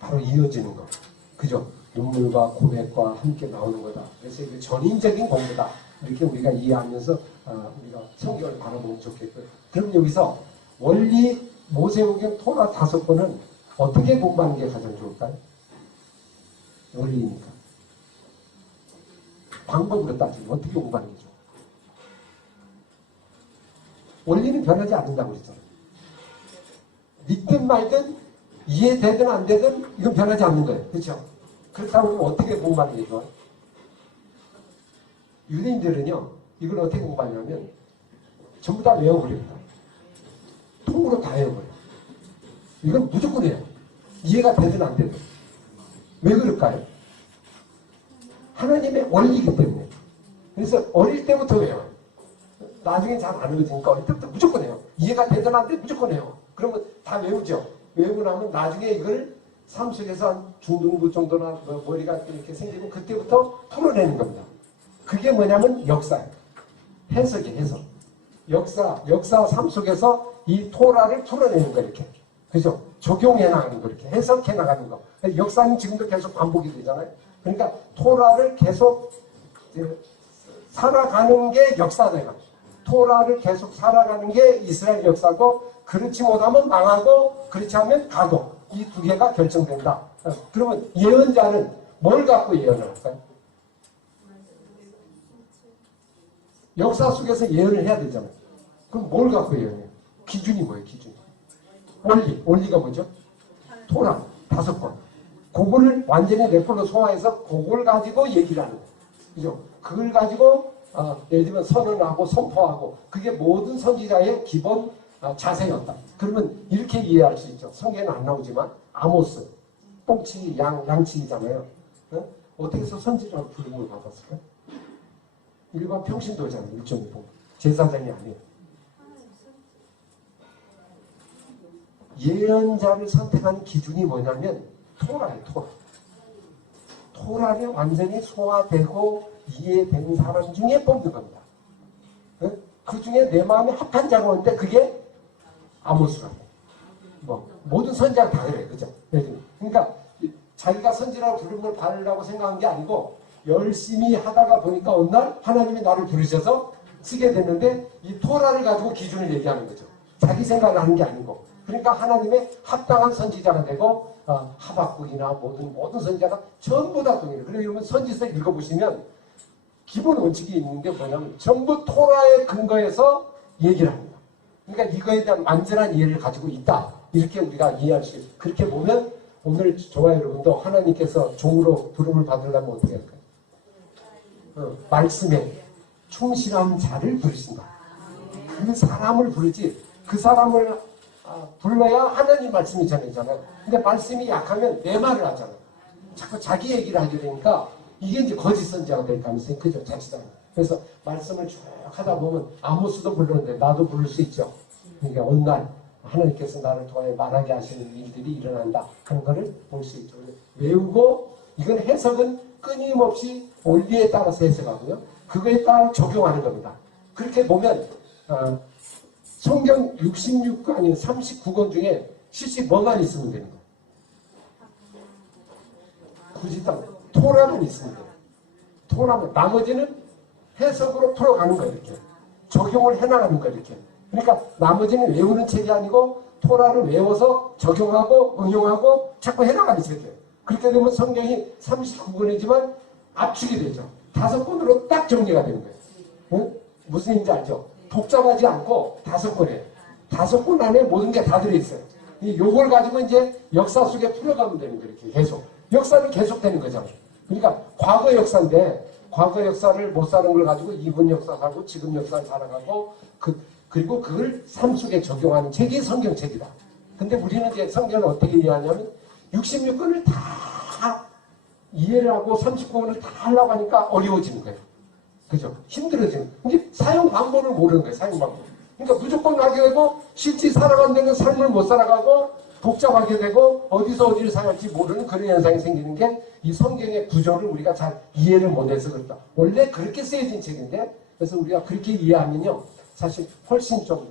바로 이어지는 거. 그죠? 눈물과 고백과 함께 나오는 거다. 그래서 이게 전인적인 공부다. 이렇게 우리가 이해하면서 우리가 성경을 바라보면 좋겠고요. 그럼 여기서 원리, 모세오경, 토라 5권은 어떻게 공부하는 게 가장 좋을까요? 원리니까. 방법으로 따지면 어떻게 공부하는 게 좋을까요? 원리는 변하지 않는다고 그랬잖아요. 믿든 말든 이해되든 안 되든 이건 변하지 않는 거예요. 그렇죠? 그렇다고 하면 어떻게 공부하는 게 좋아요? 유대인들은요, 이걸 어떻게 공부하냐면 전부 다 외워버립니다. 통으로 다 외워버려요. 이건 무조건 해요. 이해가 되든 안 되든. 왜 그럴까요? 하나님의 원리이기 때문에. 그래서 어릴 때부터 외워요. 나중에 잘 안 외워지니까 어릴 때부터 무조건 해요. 이해가 되든 안 되든 무조건 해요. 그러면 다 외우죠. 외우고 나면 나중에 이걸 삶 속에서 중등부 정도나 머리가 이렇게 생기고 그때부터 풀어내는 겁니다. 그게 뭐냐면 역사예요. 해석이에요, 해석. 역사 삶 속에서 이 토라를 풀어내는 거 이렇게. 그죠? 적용해 나가는 거 이렇게. 해석해 나가는 거. 역사는 지금도 계속 반복이 되잖아요. 그러니까 토라를 계속 살아가는 게 역사다. 토라를 계속 살아가는 게 이스라엘 역사고 그렇지 못하면 망하고 그렇지 않으면 가고 이 두 개가 결정된다. 그러면 예언자는 뭘 갖고 예언을 할까요? 역사 속에서 예언을 해야 되잖아요. 그럼 뭘 갖고 예언해요? 기준이 뭐예요? 기준이. 원리가 뭐죠? 토라 5권. 그거를 완전히 내 걸로 소화해서 그걸 가지고 얘기를 하는 거예요. 그죠? 그걸 가지고 예를 들면 선언하고 선포하고 그게 모든 선지자의 기본 자세였다. 그러면 이렇게 이해할 수 있죠. 성경에는 안 나오지만 아모스, 똥치, 양치이잖아요. 어떻게 해서 선지자로 부름을 받았을까요? 일반 평신도잖아요. 일종의 보면. 제사장이 아니에요. 예언자를 선택하는 기준이 뭐냐면 토라예요. 토라를 완전히 소화되고 이해된 사람 중에 뽑는 겁니다. 그 중에 내 마음에 합한 자가 오는데 그게 아모스라고. 모든 선지자가 다 그래요. 그죠? 그러니까 자기가 선지라고 부른 걸 받으려고 생각한 게 아니고 열심히 하다가 보니까 어느 날 하나님이 나를 부르셔서 쓰게 됐는데 이 토라를 가지고 기준을 얘기하는 거죠. 자기 생각을 하는 게 아니고. 그러니까 하나님의 합당한 선지자가 되고 하박국이나 모든 선지자가 전부 다 동일해요. 그러면 선지서 읽어보시면 기본 원칙이 있는 게 뭐냐면 전부 토라의 근거에서 얘기를 합니다. 그러니까 이거에 대한 완전한 이해를 가지고 있다. 이렇게 우리가 이해할 수 있어요. 그렇게 보면 오늘 저와 여러분도 하나님께서 종으로 부름을 받으려면 어떻게 할까요? 말씀에 충실한 자를 부르신다. 그 사람을 부르지 그 사람을 불러야 하나님 말씀이 전해잖아요. 근데 말씀이 약하면 내 말을 하잖아요. 자꾸 자기 얘기를 하게 되니까 이게 이제 거짓 선지자가 될 가능성이 크죠. 자칫하면. 그래서 말씀을 쭉 하다 보면 아모스도 불렀는데 나도 부를 수 있죠. 그러니까 어느 날 하나님께서 나를 통하여 말하게 하시는 일들이 일어난다 하는 것을 볼 수 있죠. 외우고 이건 해석은 끊임없이 원리에 따라서 해석하고요. 그거에 따라 적용하는 겁니다. 그렇게 보면 성경 66권 아니 39권 중에 실제 뭐만 있으면 되는 거예요. 굳이 딱 토라만 있으면 돼요. 토라만 나머지는 해석으로 풀어가는 거예요. 이렇게 적용을 해나가는 거예요. 이렇게. 그러니까 나머지는 외우는 책이 아니고 토라를 외워서 적용하고 응용하고 자꾸 해나가는 책이에요. 그렇게 되면 성경이 39권이지만 압축이 되죠. 5권으로 딱 정리가 되는 거예요. 응? 무슨 얘기인지 알죠? 복잡하지 않고 5권이에요. 5권 안에 모든 게 다 들어있어요. 요걸 가지고 이제 역사 속에 풀어가면 되는 거예요. 이렇게 계속. 역사는 계속되는 거잖아요. 그러니까 과거 역사인데 과거 역사를 못 사는 걸 가지고 이분 역사 살고 지금 역사를 살아가고 그리고 그걸 삶 속에 적용하는 책이 성경책이다. 근데 우리는 이제 성경을 어떻게 이해하냐면 66권을 다 이해를 하고 39권을 다 하려고 하니까 어려워지는 거예요. 그죠? 힘들어지는. 이제 사용 방법을 모르는 거예요. 사용 방법. 그러니까 무조건 가게 되고 실제 살아가는 데는 삶을 못 살아가고 복잡하게 되고 어디서 어디를 사용할지 모르는 그런 현상이 생기는 게 이 성경의 구조를 우리가 잘 이해를 못해서 그렇다. 원래 그렇게 쓰여진 책인데 그래서 우리가 그렇게 이해하면요. 사실 훨씬 좀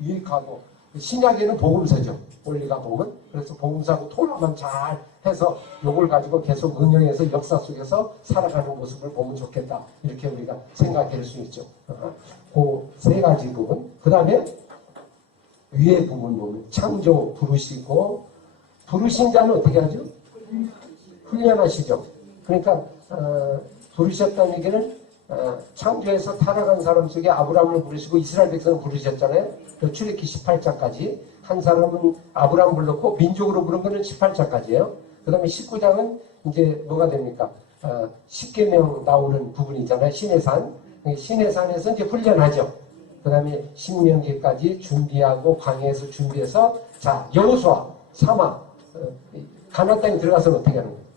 유익하고 신약에는 복음서죠. 원리가 보면. 그래서 복음서하고 토라만 잘 해서 요걸 가지고 계속 응용해서 역사 속에서 살아가는 모습을 보면 좋겠다. 이렇게 우리가 생각할 수 있죠. 그 세 가지 부분. 그 다음에 위에 부분 보면 창조 부르시고 부르신 자는 어떻게 하죠? 훈련하시죠. 그러니까 부르셨다는 얘기는 창조에서 타락한 사람 속에 아브라함을 부르시고 이스라엘 백성을 부르셨잖아요. 출애굽기 18장까지 한 사람은 아브라함 불렀고 민족으로 부른 거는 18장까지예요. 그 다음에 19장은 이제 뭐가 됩니까? 10계명 나오는 부분이잖아요. 시내산. 시내산에서 이제 훈련하죠. 그 다음에 신명기까지 준비하고 광야에서 준비해서 자 여호수아 사마 가나안 땅에 들어가서는 어떻게 하는 거예요?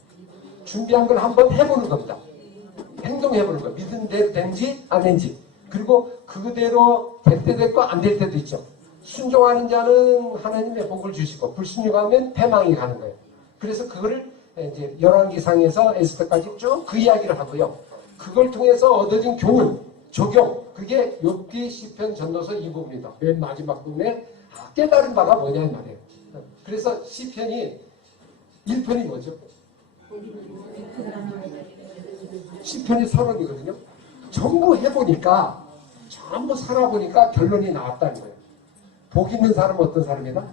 준비한 걸 한번 해보는 겁니다. 행동해보는 거예요. 믿은 대로 된지 안 된지. 그리고 그대로 될 때도 있고 안 될 때도 있죠. 순종하는 자는 하나님의 복을 주시고 불순종하면 패망이 가는 거예요. 그래서 그거를 이제 열왕기상에서 에스더까지 쭉 그 이야기를 하고요. 그걸 통해서 얻어진 교훈, 적용, 그게 욥기 시편 전도서 이 부분이다. 맨 마지막 부분에 깨달은 바가 뭐냐 이 말이에요. 그래서 시편이 1편이 뭐죠? 시편이 30이거든요. 전부 해보니까 전부 살아보니까 결론이 나왔다는 거예요. 복 있는 사람은 어떤 사람이다?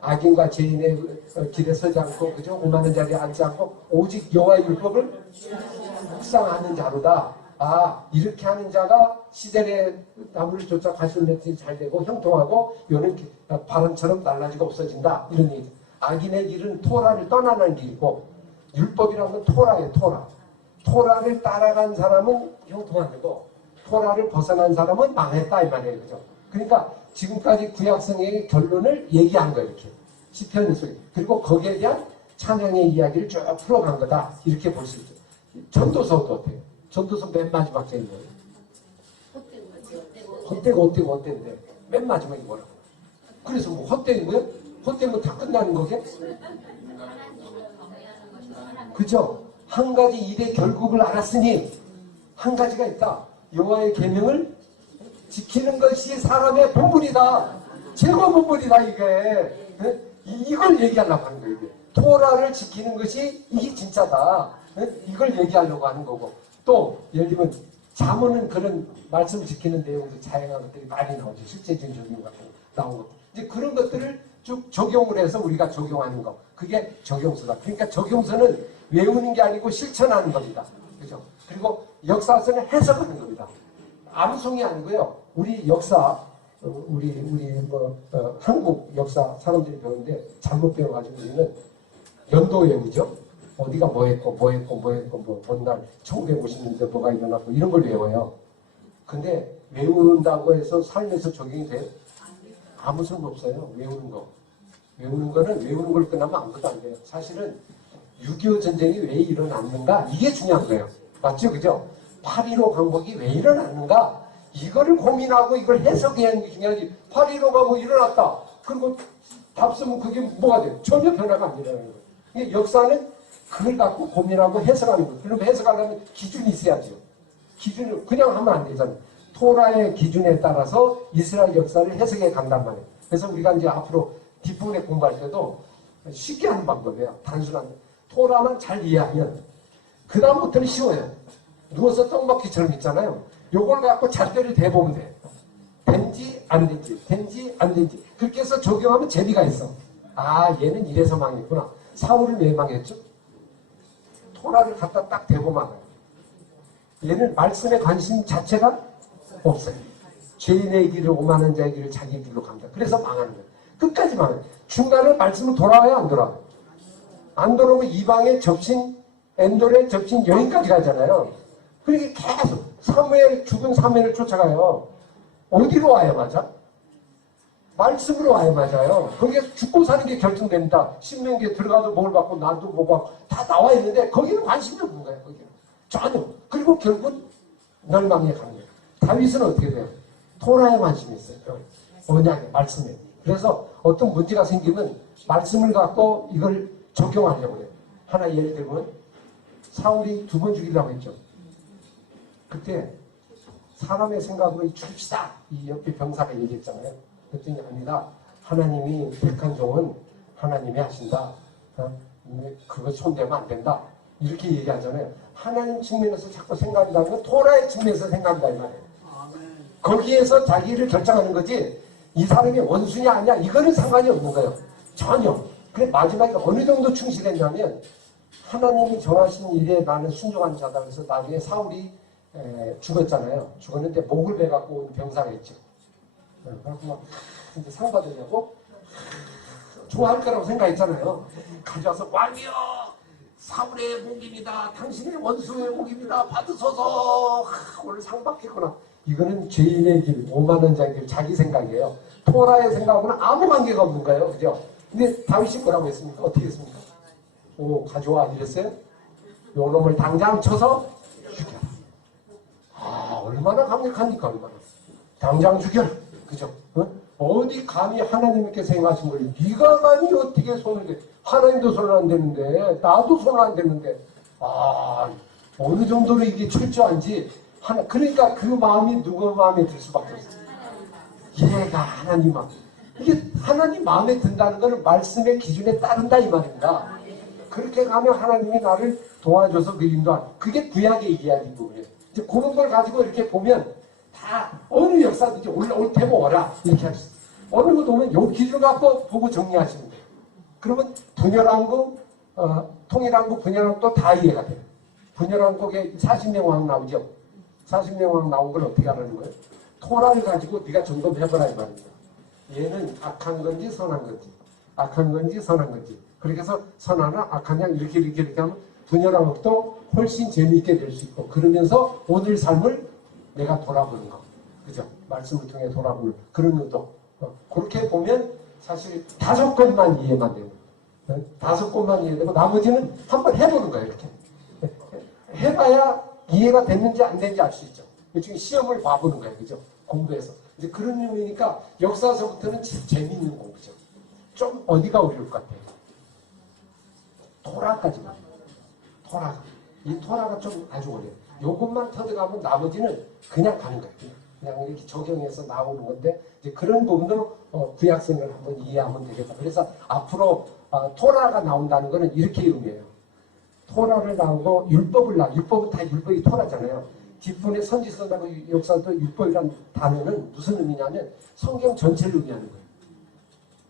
악인과 죄인의 길에 서지 않고 그죠? 오만한 자리에 앉지 않고 오직 여호와의 율법을 묵상하는 자로다. 이렇게 하는 자가 시절에 나무를 쫓아 가시는 것들이 잘 되고 형통하고 요는 바람처럼 날라지고 없어진다. 이런 얘기죠. 악인의 길은 토라를 떠나는 길이고 율법이라는 건 토라예요. 토라를 따라간 사람은 형통한 거고 토라를 벗어난 사람은 망했다 이 말이에요. 그죠? 그러니까 지금까지 구약성의 결론을 얘기한 거예요. 이렇게 시편 속에. 그리고 거기에 대한 찬양의 이야기를 쭉 풀어간 거다. 이렇게 볼 수 있죠. 전도서도 어때요? 전도서 맨 마지막 장이 뭐예요? 헛되고 맨 마지막이 뭐라고? 그래서 뭐 헛되는 거예요? 헛되면 다 끝나는 거게? 그죠? 한 가지 일의 결국을 알았으니 한 가지가 있다. 여호와의 계명을 지키는 것이 사람의 본분이다. 최고 본분이다 이게. 이걸 얘기하려고 하는 거예요. 이게. 토라를 지키는 것이 이게 진짜다. 이걸 얘기하려고 하는 거고. 또 예를 들면 잠언은 그런 말씀을 지키는 내용도 다양한 것들이 많이 나오죠. 실제적인 적용 같은 거 나온 것. 이제 그런 것들을 쭉 적용을 해서 우리가 적용하는 거. 그게 적용서다. 그러니까 적용서는 외우는 게 아니고 실천하는 겁니다. 그죠? 그리고 역사서는 해석하는 겁니다. 암송이 아니고요. 우리 역사, 한국 역사 사람들이 배우는데 잘못 배워가지고 우리는 연도 외우죠. 어디가 뭐 했고, 뭔날 1950년대 뭐가 일어났고, 이런 걸 외워요. 근데 외운다고 해서 삶에서 적용이 돼요? 아무 소용 없어요. 외우는 거. 외우는 거는 외우는 걸 끝나면 아무것도 안 돼요. 사실은 6.25 전쟁이 왜 일어났는가? 이게 중요한 거예요. 맞죠? 그죠? 8.15 광복이 왜 일어났는가? 이거를 고민하고 이걸 해석해야 하는 게 중요하지. 8.15가 뭐 일어났다. 그리고 답 쓰면 그게 뭐가 돼요? 전혀 변화가 안 일어나는 거예요. 역사는 그걸 갖고 고민하고 해석하는 거예요. 그럼 해석하려면 기준이 있어야죠. 기준을 그냥 하면 안 되잖아요. 토라의 기준에 따라서 이스라엘 역사를 해석해 간단 말이에요. 그래서 우리가 이제 앞으로 뒷부분에 공부할 때도 쉽게 하는 방법이에요. 단순한 토라만 잘 이해하면 그 다음부터는 쉬워요. 누워서 떡먹기처럼 있잖아요. 요걸 갖고 잣대를 대보면 돼. 된지 안 된지, 된지 안 된지. 그렇게 해서 적용하면 재미가 있어. 아, 얘는 이래서 망했구나. 사울은 왜 망했죠? 토라를 갖다 딱 대고 망해요. 얘는 말씀에 관심 자체가 없어요. 죄인의 길을 오만한 자의 길을 자기 길로 갑니다. 그래서 망하는 거예요. 끝까지 망해요. 중간에 말씀은 돌아와요, 안 돌아와요? 안 돌아오면 이방에 접신, 엔돌에 접신 여기까지 가잖아요. 그렇게 계속 죽은 사무엘을 쫓아가요. 어디로 와야 맞아? 말씀으로 와야 맞아요. 거기에서 죽고 사는 게 결정됩니다. 신명기에 들어가도 뭘 받고 나도 뭐 받고 다 나와 있는데 거기는 관심이 없는 거예요. 거기는. 전혀. 그리고 결국 멸망에 가는 거예요. 다윗은 어떻게 돼요? 토라에 관심이 있어요. 언약에, 말씀에. 그래서 어떤 문제가 생기면 말씀을 갖고 이걸 적용하려고 해요. 하나 예를 들면 사울이 2번 죽이려고 했죠. 그때 사람의 생각으로 죽입시다. 이 옆에 병사가 얘기했잖아요. 그랬더니 아니다. 하나님이 택한 종은 하나님이 하신다. 그거 손대면 안 된다. 이렇게 얘기하잖아요. 하나님 측면에서 자꾸 생각한다는 건 토라의 측면에서 생각한다 이 말이에요. 거기에서 자기를 결정하는 거지 이 사람이 원수냐 아니냐 이거는 상관이 없는 거예요. 전혀. 그래 마지막에 어느 정도 충실했냐면 하나님이 정하신 일에 나는 순종한 자다. 그래서 나중에 사울이 죽었잖아요. 죽었는데 목을 베갖고 온 병사가 있죠. 그래서 막 이제 상 받으려고 좋아할 거라고 생각했잖아요. 가져와서 왕이여 사울의 목입니다. 당신의 원수의 목입니다. 받으소서. 오늘 상 받겠구나. 이거는 죄인의 길, 오만한 자의 길, 자기 생각이에요. 토라의 생각하고는 아무 관계가 없는 거예요. 그죠? 근데 다윗이 뭐라고 했습니까? 어떻게 했습니까? 오, 가져와. 이랬어요? 요 놈을 당장 쳐서 죽여라. 아, 얼마나 강력합니까? 얼마나. 당장 죽여라. 그죠? 어디 감히 하나님께서 행하신 걸 네가 감히 어떻게 손을 대? 하나님도 손을 안 대는데 나도 손을 안 대는데 어느 정도로 이게 철저한지 그러니까 그 마음이 누구 마음에 들 수밖에 없어요. 얘가 하나님 마음. 이게 하나님 마음에 든다는 것은 말씀의 기준에 따른다 이 말입니다. 그렇게 가면 하나님이 나를 도와줘서 그 인도한 그게 구약의 이야기인 부분이에요. 이제 그런 걸 가지고 이렇게 보면 다 어느 역사든지 올 테면 오라 이렇게 할 수 있어요. 어느 것도 오면 요 기준 갖고 보고 정리하시면 돼요. 그러면 분열왕국, 통일왕국, 분열왕국도 다 이해가 돼요. 분열왕국에 40명 왕 나오죠. 40명 왕 나온 걸 어떻게 하라는 거예요? 토라를 가지고 네가 점검해보라 이 말입니다. 얘는 악한 건지 선한 건지, 악한 건지 선한 건지. 그렇게 해서 선하나 악하냐 이렇게 하면 분열왕국도 훨씬 재미있게 될 수 있고 그러면서 오늘 삶을 내가 돌아보는 거. 그죠? 말씀을 통해 돌아보는 그런 의도. 그렇게 보면 사실 5건만 이해만 되고 5건만 이해되고 나머지는 한번 해보는 거예요. 이렇게 해봐야 이해가 됐는지 안 됐는지 알 수 있죠. 지금 시험을 봐보는 거예요. 그죠? 공부해서 이제 그런 의미니까 역사서부터는 재미있는 공부죠. 좀 어디가 어려울 것 같아요. 토라까지만. 이 토라가 좀 아주 어려워요. 요것만 터득하면 나머지는 그냥 가는 거예요. 그냥 이렇게 적용해서 나오는 건데 이제 그런 부분도 구약성을 한번 이해하면 되겠다. 그래서 앞으로 토라가 나온다는 것은 이렇게 의미해요. 토라를 나오고 율법은 다 율법이 토라잖아요. 뒷분에 선지서하고 역사도 율법이라는 단어는 무슨 의미냐면 성경 전체를 의미하는 거예요.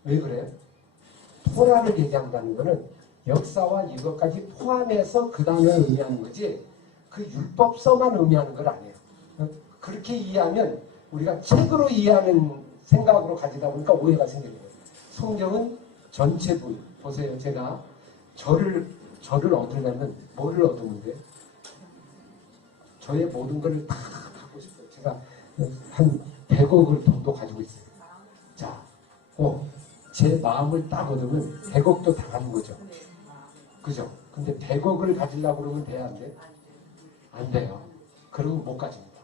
왜 그래요? 토라를 얘기한다는 것은 역사와 이것까지 포함해서 그 단어를 의미하는 거지 그 율법서만 의미하는 건 아니에요. 그렇게 이해하면 우리가 책으로 이해하는 생각으로 가지다 보니까 오해가 생기는 거예요. 성경은 전체부. 보세요. 제가 저를 얻으려면 뭐를 얻으면 돼요? 저의 모든 걸 다 갖고 싶어요. 제가 한 100억을 돈도 가지고 있어요. 자, 제 마음을 딱 얻으면 100억도 다 가는 거죠. 그죠? 근데 100억을 가지려고 그러면 돼야 안 돼요? 안 돼요. 그러면 못 가집니다.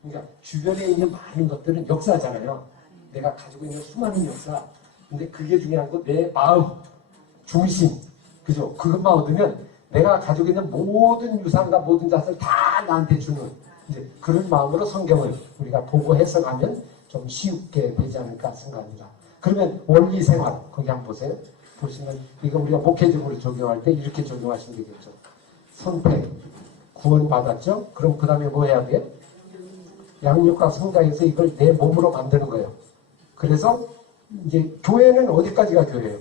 그러니까 주변에 있는 많은 것들은 역사잖아요. 내가 가지고 있는 수많은 역사. 근데 그게 중요한 거 내 마음, 중심. 그죠? 그것만 얻으면 내가 가지고 있는 모든 유산과 모든 자산을 다 나한테 주는 이제 그런 마음으로 성경을 우리가 보고 해석하면 좀 쉽게 되지 않을까 생각합니다. 그러면 원리 생활 거기 한번 보세요. 보시면 이거 우리가 목회적으로 적용할 때 이렇게 적용하시면 되겠죠. 선택, 구원 받았죠? 그럼 그 다음에 뭐 해야 돼요? 양육과 성장해서 이걸 내 몸으로 만드는 거예요. 그래서 이제 교회는 어디까지가 교회예요?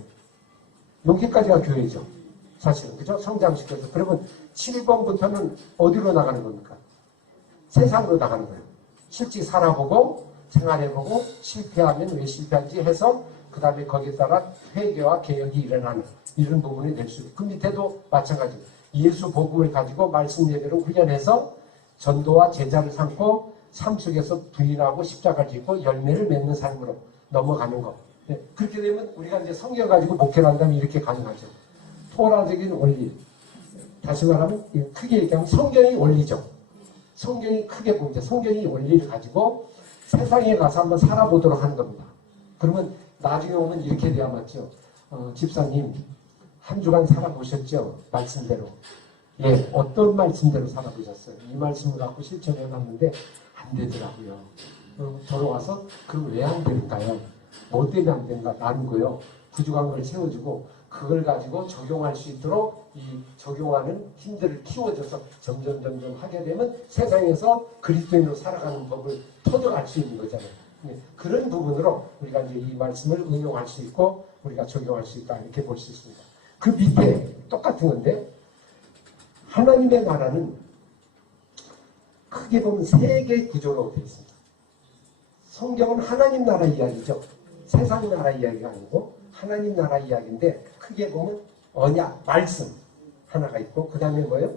여기까지가 교회죠. 사실은 그죠? 성장시켜서 그러면 7번부터는 어디로 나가는 겁니까? 세상으로 나가는 거예요. 실제 살아보고 생활해보고 실패하면 왜 실패한지 해서 그 다음에 거기에 따라 회개와 개혁이 일어나는 이런 부분이 될 수 있고 그 밑에도 마찬가지예요. 예수 복음을 가지고 말씀 예배로 훈련해서 전도와 제자를 삼고 삶 속에서 부인하고 십자가를 짓고 열매를 맺는 삶으로 넘어가는 것. 네. 그렇게 되면 우리가 이제 성경 가지고 목회를 한다면 이렇게 가능하죠. 토라적인 원리. 다시 말하면 크게 얘기하면 성경이 원리죠. 성경이 크게 보면 성경이 원리를 가지고 세상에 가서 한번 살아보도록 하는 겁니다. 그러면 나중에 오면 이렇게 돼야 맞죠. 집사님 한 주간 살아보셨죠? 말씀대로. 예, 어떤 말씀대로 살아보셨어요? 이 말씀을 갖고 실천해봤는데 안 되더라고요. 돌아와서 그럼 왜 안 되는가요? 뭐 때문에 안 되는가? 나누고요. 부족한 걸 채워주고 그걸 가지고 적용할 수 있도록 이 적용하는 힘들을 키워줘서 점점 하게 되면 세상에서 그리스도인으로 살아가는 법을 터득할 수 있는 거잖아요. 그런 부분으로 우리가 이제 이 말씀을 응용할 수 있고 우리가 적용할 수 있다 이렇게 볼 수 있습니다. 그 밑에 똑같은 건데 하나님의 나라는 크게 보면 세 개의 구조로 되어 있습니다. 성경은 하나님 나라 이야기죠. 세상 나라 이야기가 아니고 하나님 나라 이야기인데 크게 보면 언약, 말씀 하나가 있고 그 다음에 뭐예요?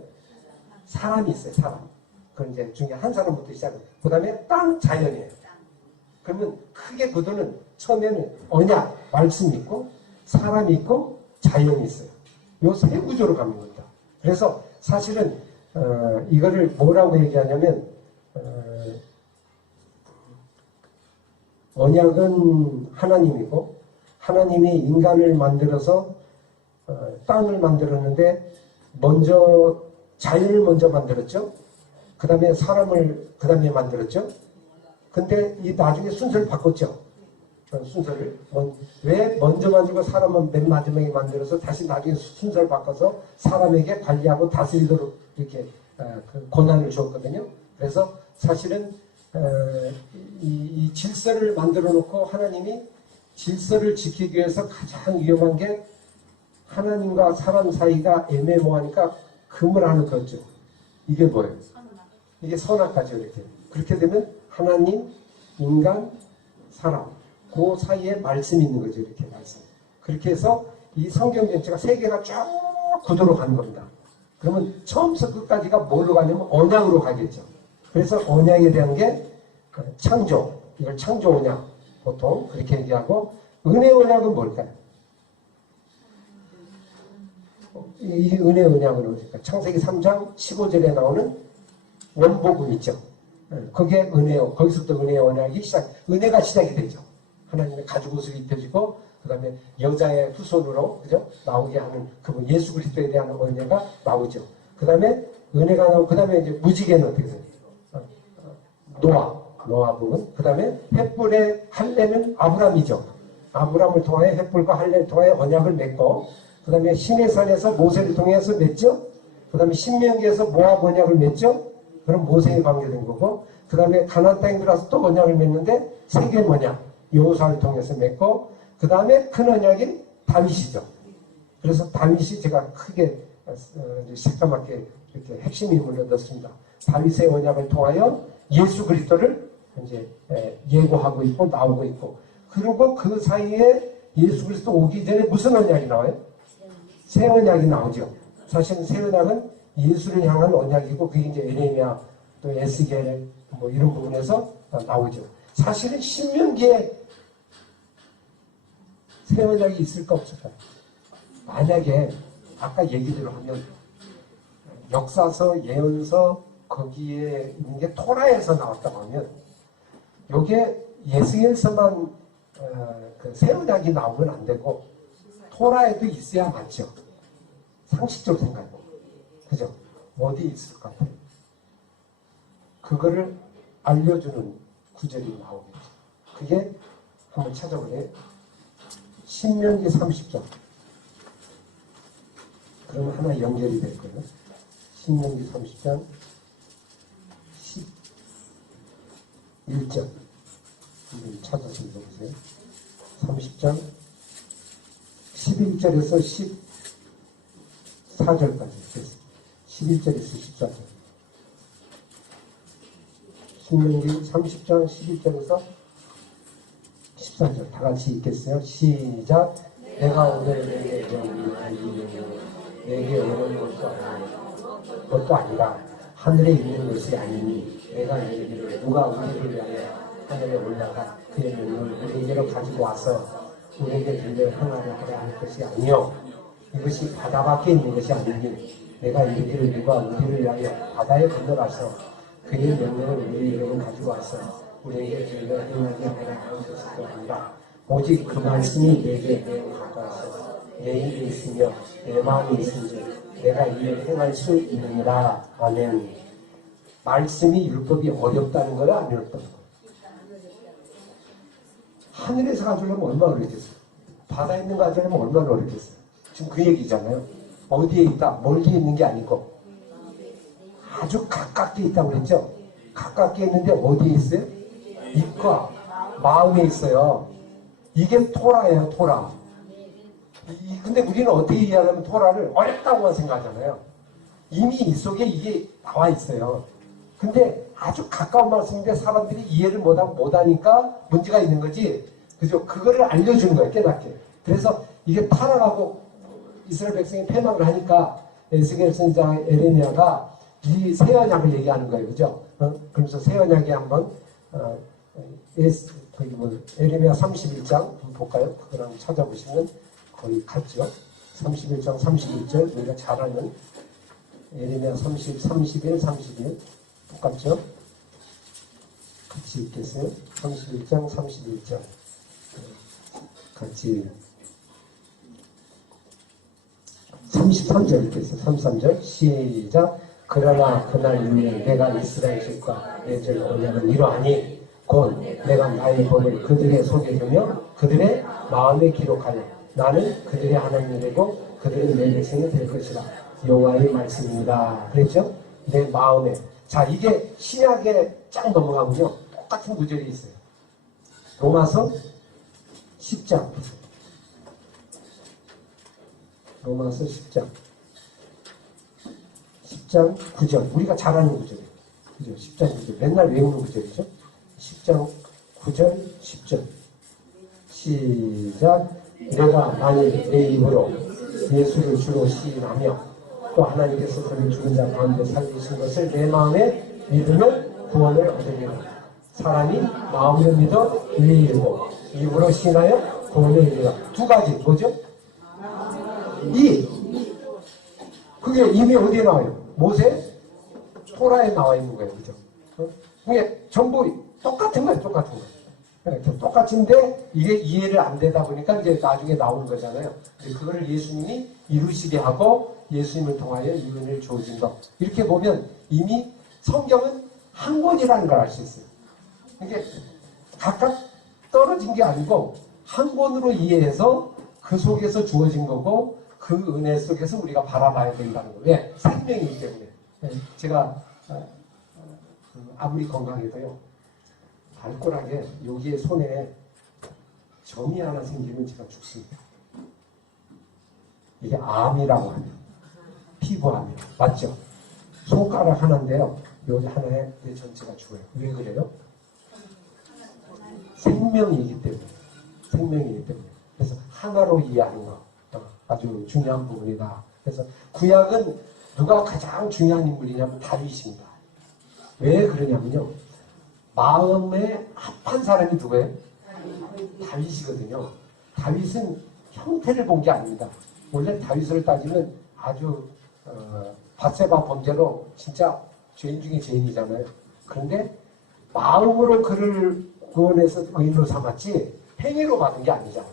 사람이 있어요. 사람. 그건 이제 중에 한 사람부터 시작해요. 그 다음에 땅, 자연이에요. 그러면 크게 구도는 처음에는 언약, 말씀이 있고 사람이 있고 자연이 있어요. 요 세 구조로 가는 겁니다. 그래서 사실은 이거를 뭐라고 얘기하냐면 언약은 하나님이고 하나님이 인간을 만들어서 땅을 만들었는데 먼저 자연을 먼저 만들었죠. 그 다음에 사람을 그 다음에 만들었죠. 근데 이 나중에 순서를 바꿨죠. 순서를 왜 먼저 만들고 사람은 맨 마지막에 만들어서 다시 나중에 순서를 바꿔서 사람에게 관리하고 다스리도록 이렇게 그 권한을 줬거든요. 그래서 사실은 이 질서를 만들어 놓고 하나님이 질서를 지키기 위해서 가장 위험한 게 하나님과 사람 사이가 애매모호하니까 금을 하나 걷죠. 이게 뭐예요? 이게 선악까지 이렇게. 그렇게 되면 하나님, 인간, 사람 그 사이에 말씀이 있는 거죠. 이렇게 말씀. 그렇게 해서 이 성경 전체가 세 개가 쭉 구도로 가는 겁니다. 그러면 처음부터 끝까지가 뭘로 가냐면 언약으로 가겠죠. 그래서 언약에 대한 게 창조, 이걸 창조 언약 보통 그렇게 얘기하고 은혜 언약은 뭘까요? 이 은혜 언약은 어딜까? 창세기 3장 15절에 나오는 원복음 있죠. 거기에 은혜요. 거기서부터 은혜의 언약이 은혜가 시작이 되죠. 하나님의 가죽 옷을 입혀주고 그 다음에 여자의 후손으로 그죠? 나오게 하는 그분 예수 그리스도에 대한 언약가 나오죠. 그 다음에 은혜가 나오고 그 다음에 이제 무지개는 어떻게 돼요? 노아 부분. 그 다음에 횃불의 할례는 아브람이죠. 아브람을 통하여 횃불과 할례를 통하여 언약을 맺고 그 다음에 시내산에서 모세를 통해서 맺죠. 그 다음에 신명기에서 모압 언약을 맺죠. 그럼 모세에 관계된 거고 그 다음에 가나안 땅에 들어와서 또 언약을 맺는데 세겜 언약 여호수아를 통해서 맺고 그 다음에 큰 언약이 다윗이죠. 그래서 다윗이 제가 크게 새까맣게 이렇게 핵심 인물을 넣습니다. 다윗의 언약을 통하여 예수 그리스도를 이제 예고하고 있고 나오고 있고, 그리고 그 사이에 예수 그리스도 오기 전에 무슨 언약이 나와요? 새 언약이 나오죠. 사실은 새 언약은 예수를 향한 언약이고, 그게 이제 에레미야 또 에스겔 뭐 이런 부분에서 나오죠. 사실은 신명기에 새 언약이 있을까 없을까요? 만약에 아까 얘기대로 하면 역사서, 예언서 거기에 있는 게 토라에서 나왔다고 하면, 요게 예수에서만 그 새 언약이 나오면 안 되고 토라에도 있어야 맞죠. 상식적으로 생각해. 그죠? 어디 있을 것 같아요? 그거를 알려주는 구절이 나오겠죠. 그게 한번 찾아보래요. 신명기 30장. 그러면 하나 연결이 될 거예요. 신명기 30장 11절. 찾아서 읽어보세요. 30장 11절에서 14절까지 있습니다. 11절에서 14절. 신명기 30장 11절에서 14절 다 같이 읽겠어요. 시작. 내가 오늘 내게 내게 오는 것도 아니라 하늘에 있는 것이 아니니, 내가 이르기를 누가 우리를 위하여 하늘에 올라가 그의 명령을 우리에게로 가지고 와서 우리에게 들려 행하려 하려 할 것이 아니요, 이것이 바다 밖에 있는 것이 아니니, 내가 이르기를 누가 우리를 위하여 바다에 건너가서 그의 명령을 우리에게로 가지고 와서 우리에게 들려 행하게 하려 할 것이 아니라, 오직 그 말씀이 내게 매우 가까워서 내 입에 있으며 내 마음에 있으니 내가 이를 행할 수 있느니라. 아멘. 말씀이 율법이 어렵다는 거야, 안 어렵다는 거야? 하늘에서 가져오려면 얼마나 어렵겠어요? 바다에 있는 거 가져오려면 얼마나 어렵겠어요? 지금 그 얘기잖아요. 어디에 있다, 멀리 있는 게 아니고 아주 가깝게 있다고 그랬죠? 가깝게 있는데 어디에 있어요? 입과 마음에 있어요. 이게 토라예요, 토라. 근데 우리는 어떻게 이해하냐면 토라를 어렵다고만 생각하잖아요. 이미 이 속에 이게 나와 있어요. 근데 아주 가까운 말씀인데 사람들이 이해를 못하니까 문제가 있는 거지. 그죠? 그거를 알려주는 거예요, 깨닫게. 그래서 이게 타락하고 이스라엘 백성이 패망을 하니까 에스겔 선지자 에레미야가 이 새 언약을 얘기하는 거예요, 그죠? 그래서 새 언약에 한번 에레미야 31장 한번 볼까요? 그걸 한번 찾아보시면 거의 같죠? 31장 31절 우리가 잘 아는 에레미야 31, 31 똑같죠? 같이 읽겠어요? 31장 31절 같이 33절 읽겠어요. 33절 시작. 그러나 그날 이후에 내가 이스라엘 집과 맺을 언약은 이러하니 곧 내가 나의 법을 그들의 속에 두며 그들의 마음에 기록하여 나는 그들의 하나님이 되고 그들은 내 백성이 될 것이라. 여호와의 말씀입니다. 그랬죠? 내 마음에. 자, 이게 신약에 쫙 넘어가면요 똑같은 구절이 있어요. 로마서 10장. 로마서 10장 9절. 우리가 잘 아는 구절이에요. 그죠? 10장 9절. 맨날 외우는 구절이죠. 10장 9절 10절 시작. 내가 만일 내 입으로 예수를 주로 시인하며 또 하나님께서 그를 죽은 자 가운데 살리신 것을 내 마음에 믿으면 구원을 얻으리라. 사람이 마음으로 믿어 의에 이르고 입으로 시인하여 구원을 이르리라. 두 가지 뭐죠? 그게 이미 어디에 나와요? 모세 토라에 나와 있는 거예요, 그죠? 그게 전부 똑같은 거예요, 똑같은 거예요. 똑같은데 이게 이해를 안 되다 보니까 이제 나중에 나오는 거잖아요. 그거를 예수님이 이루시게 하고 예수님을 통하여 이 은혜를 주어진 것. 이렇게 보면 이미 성경은 한 권이라는 걸 알 수 있어요. 이게 각각 떨어진 게 아니고 한 권으로 이해해서 그 속에서 주어진 거고 그 은혜 속에서 우리가 바라봐야 된다는 거예요. 왜? 생명이기 때문에. 제가 아무리 건강해도요, 발가락에 여기에 손에 점이 하나 생기면 제가 죽습니다. 이게 암이라고 하면 피부암이요. 맞죠? 손가락 하나인데요. 여기 하나에 내 전체가 죽어요. 왜 그래요? 생명이기 때문에. 생명이기 때문에. 그래서 하나로 이해하는 거 아주 중요한 부분이다. 그래서 구약은 누가 가장 중요한 인물이냐면 다윗입니다. 왜 그러냐면요. 마음에 합한 사람이 누구예요? 다윗이거든요. 다윗은 형태를 본 게 아닙니다. 원래 다윗을 따지면 아주 밧세바 범죄로 진짜 죄인 중에 죄인이잖아요. 그런데 마음으로 그를 구원해서 의인으로 삼았지 행위로 받은 게 아니잖아요.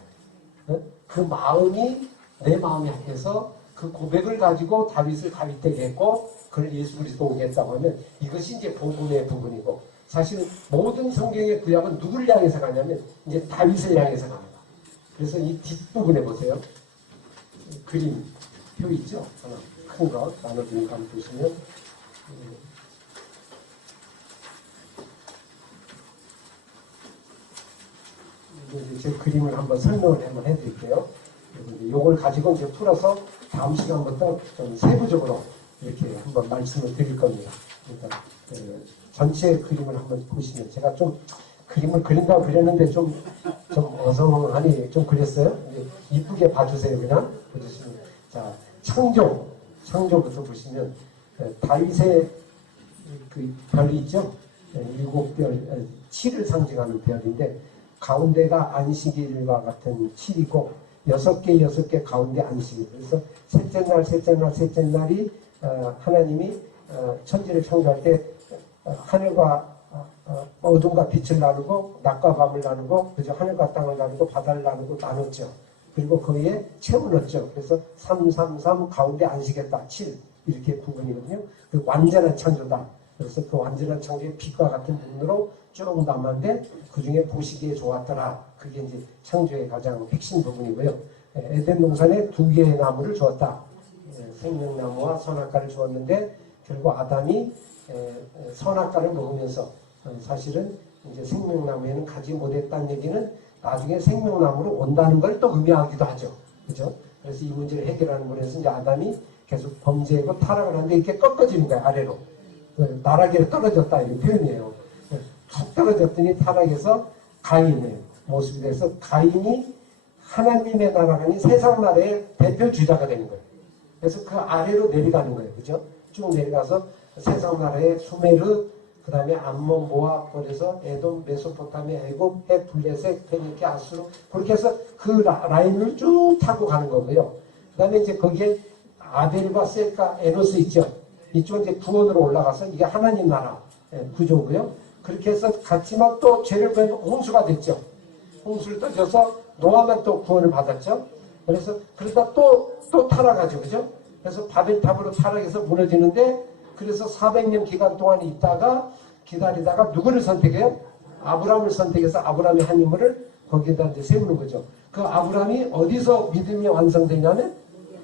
그 마음이 내 마음에 합해서 그 고백을 가지고 다윗을 다윗 되게 했고 그를 예수 그리스도 오게 했다고 하면 이것이 이제 복음의 부분이고 사실 모든 성경의 구약은 누구를 향해서 가냐면 이제 다윗을 향해서 갑니다. 그래서 이 뒷부분에 보세요. 그림 표 있죠? 하나 큰 거 나눠드린 거 한번 보시면 제 그림을 한번 설명을 한번 해드릴게요. 이걸 가지고 이제 풀어서 다음 시간부터 좀 세부적으로 이렇게 한번 말씀을 드릴 겁니다. 그러니까 전체 그림을 한번 보시면 제가 좀 그림을 그린다고 그렸는데 좀 어성하니 좀 그렸어요. 이쁘게 봐주세요. 그냥 보시면 자 창조부터 보시면 다윗의 그 별이 있죠. 7별 7을 상징하는 별인데 가운데가 안식일과 같은 7이고 6개 가운데 안식일. 그래서 셋째 날이 하나님이 천지를 창조할 때 하늘과 어둠과 빛을 나누고 낮과 밤을 나누고 그죠? 하늘과 땅을 나누고 바다를 나누고 나눴죠. 그리고 거기에 채워넣었죠. 그래서 3 가운데 안식했다. 7 이렇게 부분이거든요. 그 완전한 창조다. 그래서 그 완전한 창조의 빛과 같은 부분으로 쭉 남았는데 그 중에 보시기에 좋았더라. 그게 이제 창조의 가장 핵심 부분이고요. 에덴 동산에 2개의 나무를 주었다. 생명나무와 선악과를 주었는데 결국 아담이 선악과를 먹으면서 사실은 이제 생명나무에는 가지 못했다는 얘기는 나중에 생명나무로 온다는 걸 또 의미하기도 하죠. 그죠? 그래서 이 문제를 해결하는 거에서 이제 아담이 계속 범죄하고 타락을 하는데 이렇게 꺾어지는 거예요. 아래로. 나락에 떨어졌다 이런 표현이에요. 툭 떨어졌더니 타락해서 가인의 모습이 돼서 가인이 하나님의 나라가 아닌 세상 나라의 대표 주자가 되는 거예요. 그래서 그 아래로 내려가는 거예요. 그죠? 쭉 내려가서 세상 나라의 수메르, 그 다음에 암몬, 모압, 그래서 에돔, 메소포타미아, 애굽, 헷, 블레셋, 페니케, 아수르 그렇게 해서 그 라인을 쭉 타고 가는 거고요. 그 다음에 이제 거기에 아벨과 셀과 에노스 있죠. 이쪽은 이제 구원으로 올라가서 이게 하나님 나라 구조고요. 그렇게 해서 갔지만 또 죄를 범하면 홍수가 됐죠. 홍수를 떠져서 노아만 또 구원을 받았죠. 그래서 그러다 또 타락하죠. 그죠? 그래서 바벨탑으로 타락해서 무너지는데 그래서 400년 기간 동안 있다가 기다리다가 누구를 선택해요? 아브라함을 선택해서 아브라함의 한 인물을 거기에다 이제 세우는 거죠. 그 아브라함이 어디서 믿음이 완성되냐면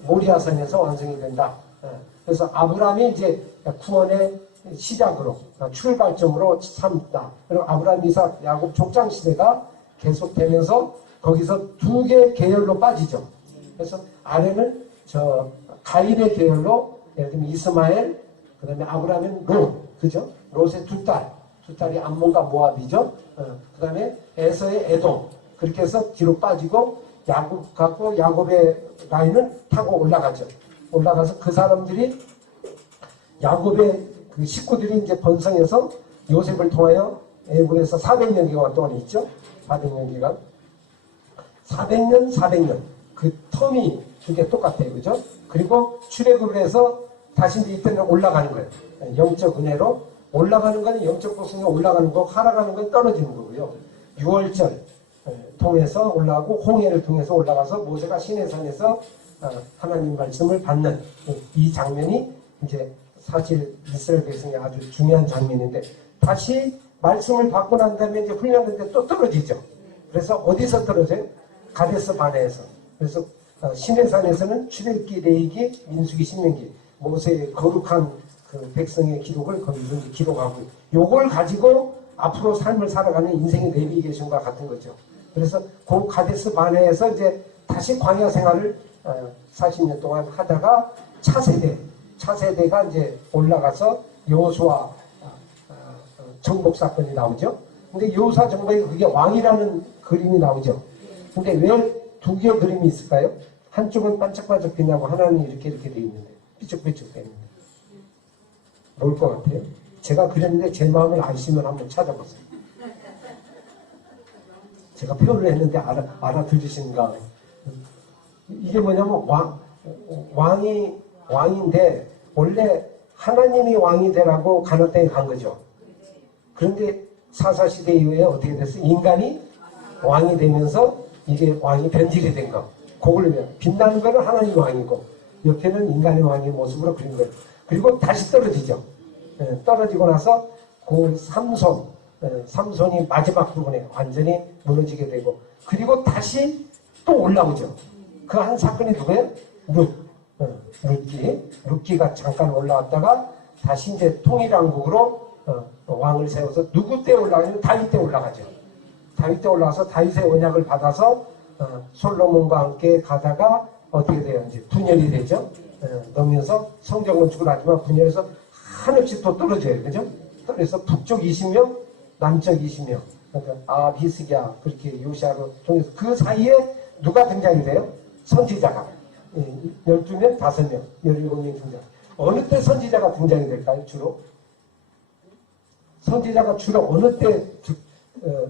모리아산에서 완성이 된다. 그래서 아브라함이 이제 구원의 시작으로 출발점으로 삼다. 그리고 아브라함, 이삭, 야곱 족장 시대가 계속되면서 거기서 2개 계열로 빠지죠. 그래서 아래는 저 가인의 계열로 예를 들면 이스마엘, 그 다음에 아브라함은 롯, 그죠? 롯의 두 딸이 암몬과 모압이죠. 그 다음에 에서의 에돔. 그렇게 해서 뒤로 빠지고 야곱 갖고 야곱의 라인을 타고 올라가죠. 올라가서 그 사람들이 야곱의 그 식구들이 이제 번성해서 요셉을 통하여 애굽에서 400년 기간 동안 있죠. 400년 기간. 400년. 그 텀이 그게 똑같아요. 그죠? 그리고 출애굽을 해서 다시 이때는 올라가는 거예요. 영적 은혜로 올라가는 건 영적 복숭아 올라가는 거고 하락하는 건 떨어지는 거고요. 6월절 통해서 올라가고 홍해를 통해서 올라가서 모세가 시내산에서 하나님 말씀을 받는 이 장면이 이제 사실 이스라엘 백성이 아주 중요한 장면인데 다시 말씀을 받고 난 다음에 이제 훈련하는데 또 떨어지죠. 그래서 어디서 떨어져요? 가데스 바네에서. 그래서 시내산에서는 출애굽기, 레위기, 민수기, 신명기 모세의 거룩한 그 백성의 기록을 거기서 이제 기록하고 요걸 가지고 앞으로 삶을 살아가는 인생의 내비게이션과 같은 거죠. 그래서 그 가데스 바네에서 이제 다시 광야 생활을 40년 동안 하다가 차세대 차세대가 이제 올라가서 여호수아 정복 사건이 나오죠. 근데 여호수아 정복에 그게 왕이라는 그림이 나오죠. 근데 왜 두 개의 그림이 있을까요? 한쪽은 반짝반짝 빛나고 하나는 이렇게 돼 있는데 삐쭉삐쭉 돼 있는데 뭘 것 같아요? 제가 그렸는데 제 마음을 아시면 한번 찾아보세요. 제가 표현을 했는데 알아들으신가? 이게 뭐냐면 왕인데 원래 하나님이 왕이 되라고 가나안 땅에 간 거죠. 그런데 사사시대 이후에 어떻게 됐어요? 인간이 왕이 되면서 이게 왕이 변질이 된 거. 그걸 빛나는 거는 하나님 왕이고 옆에는 인간의 왕의 모습으로 그린 거예요. 그리고 다시 떨어지죠. 떨어지고 나서 그 삼손이 마지막 부분에 완전히 무너지게 되고 그리고 다시 또 올라오죠. 그 한 사건이 누구예요? 룻기가 잠깐 올라왔다가 다시 이제 통일왕국으로 왕을 세워서 누구 때 올라가냐면 다윗 때 올라가죠. 다윗 때 올라와서 다윗의 언약을 받아서 솔로몬과 함께 가다가 어떻게 돼요? 이제 분열이 되죠. 넘으면서 성전 건축을 하지만 분열해서 한없이 또 떨어져요. 그죠? 그래서 북쪽 20명, 남쪽 20명. 그러니까 비스기야 그렇게 요시아로 통해서 그 사이에 누가 등장이 돼요? 선지자가 12명, 5명, 17명 등장. 어느 때 선지자가 등장이 될까요? 주로? 선지자가 주로 어느 때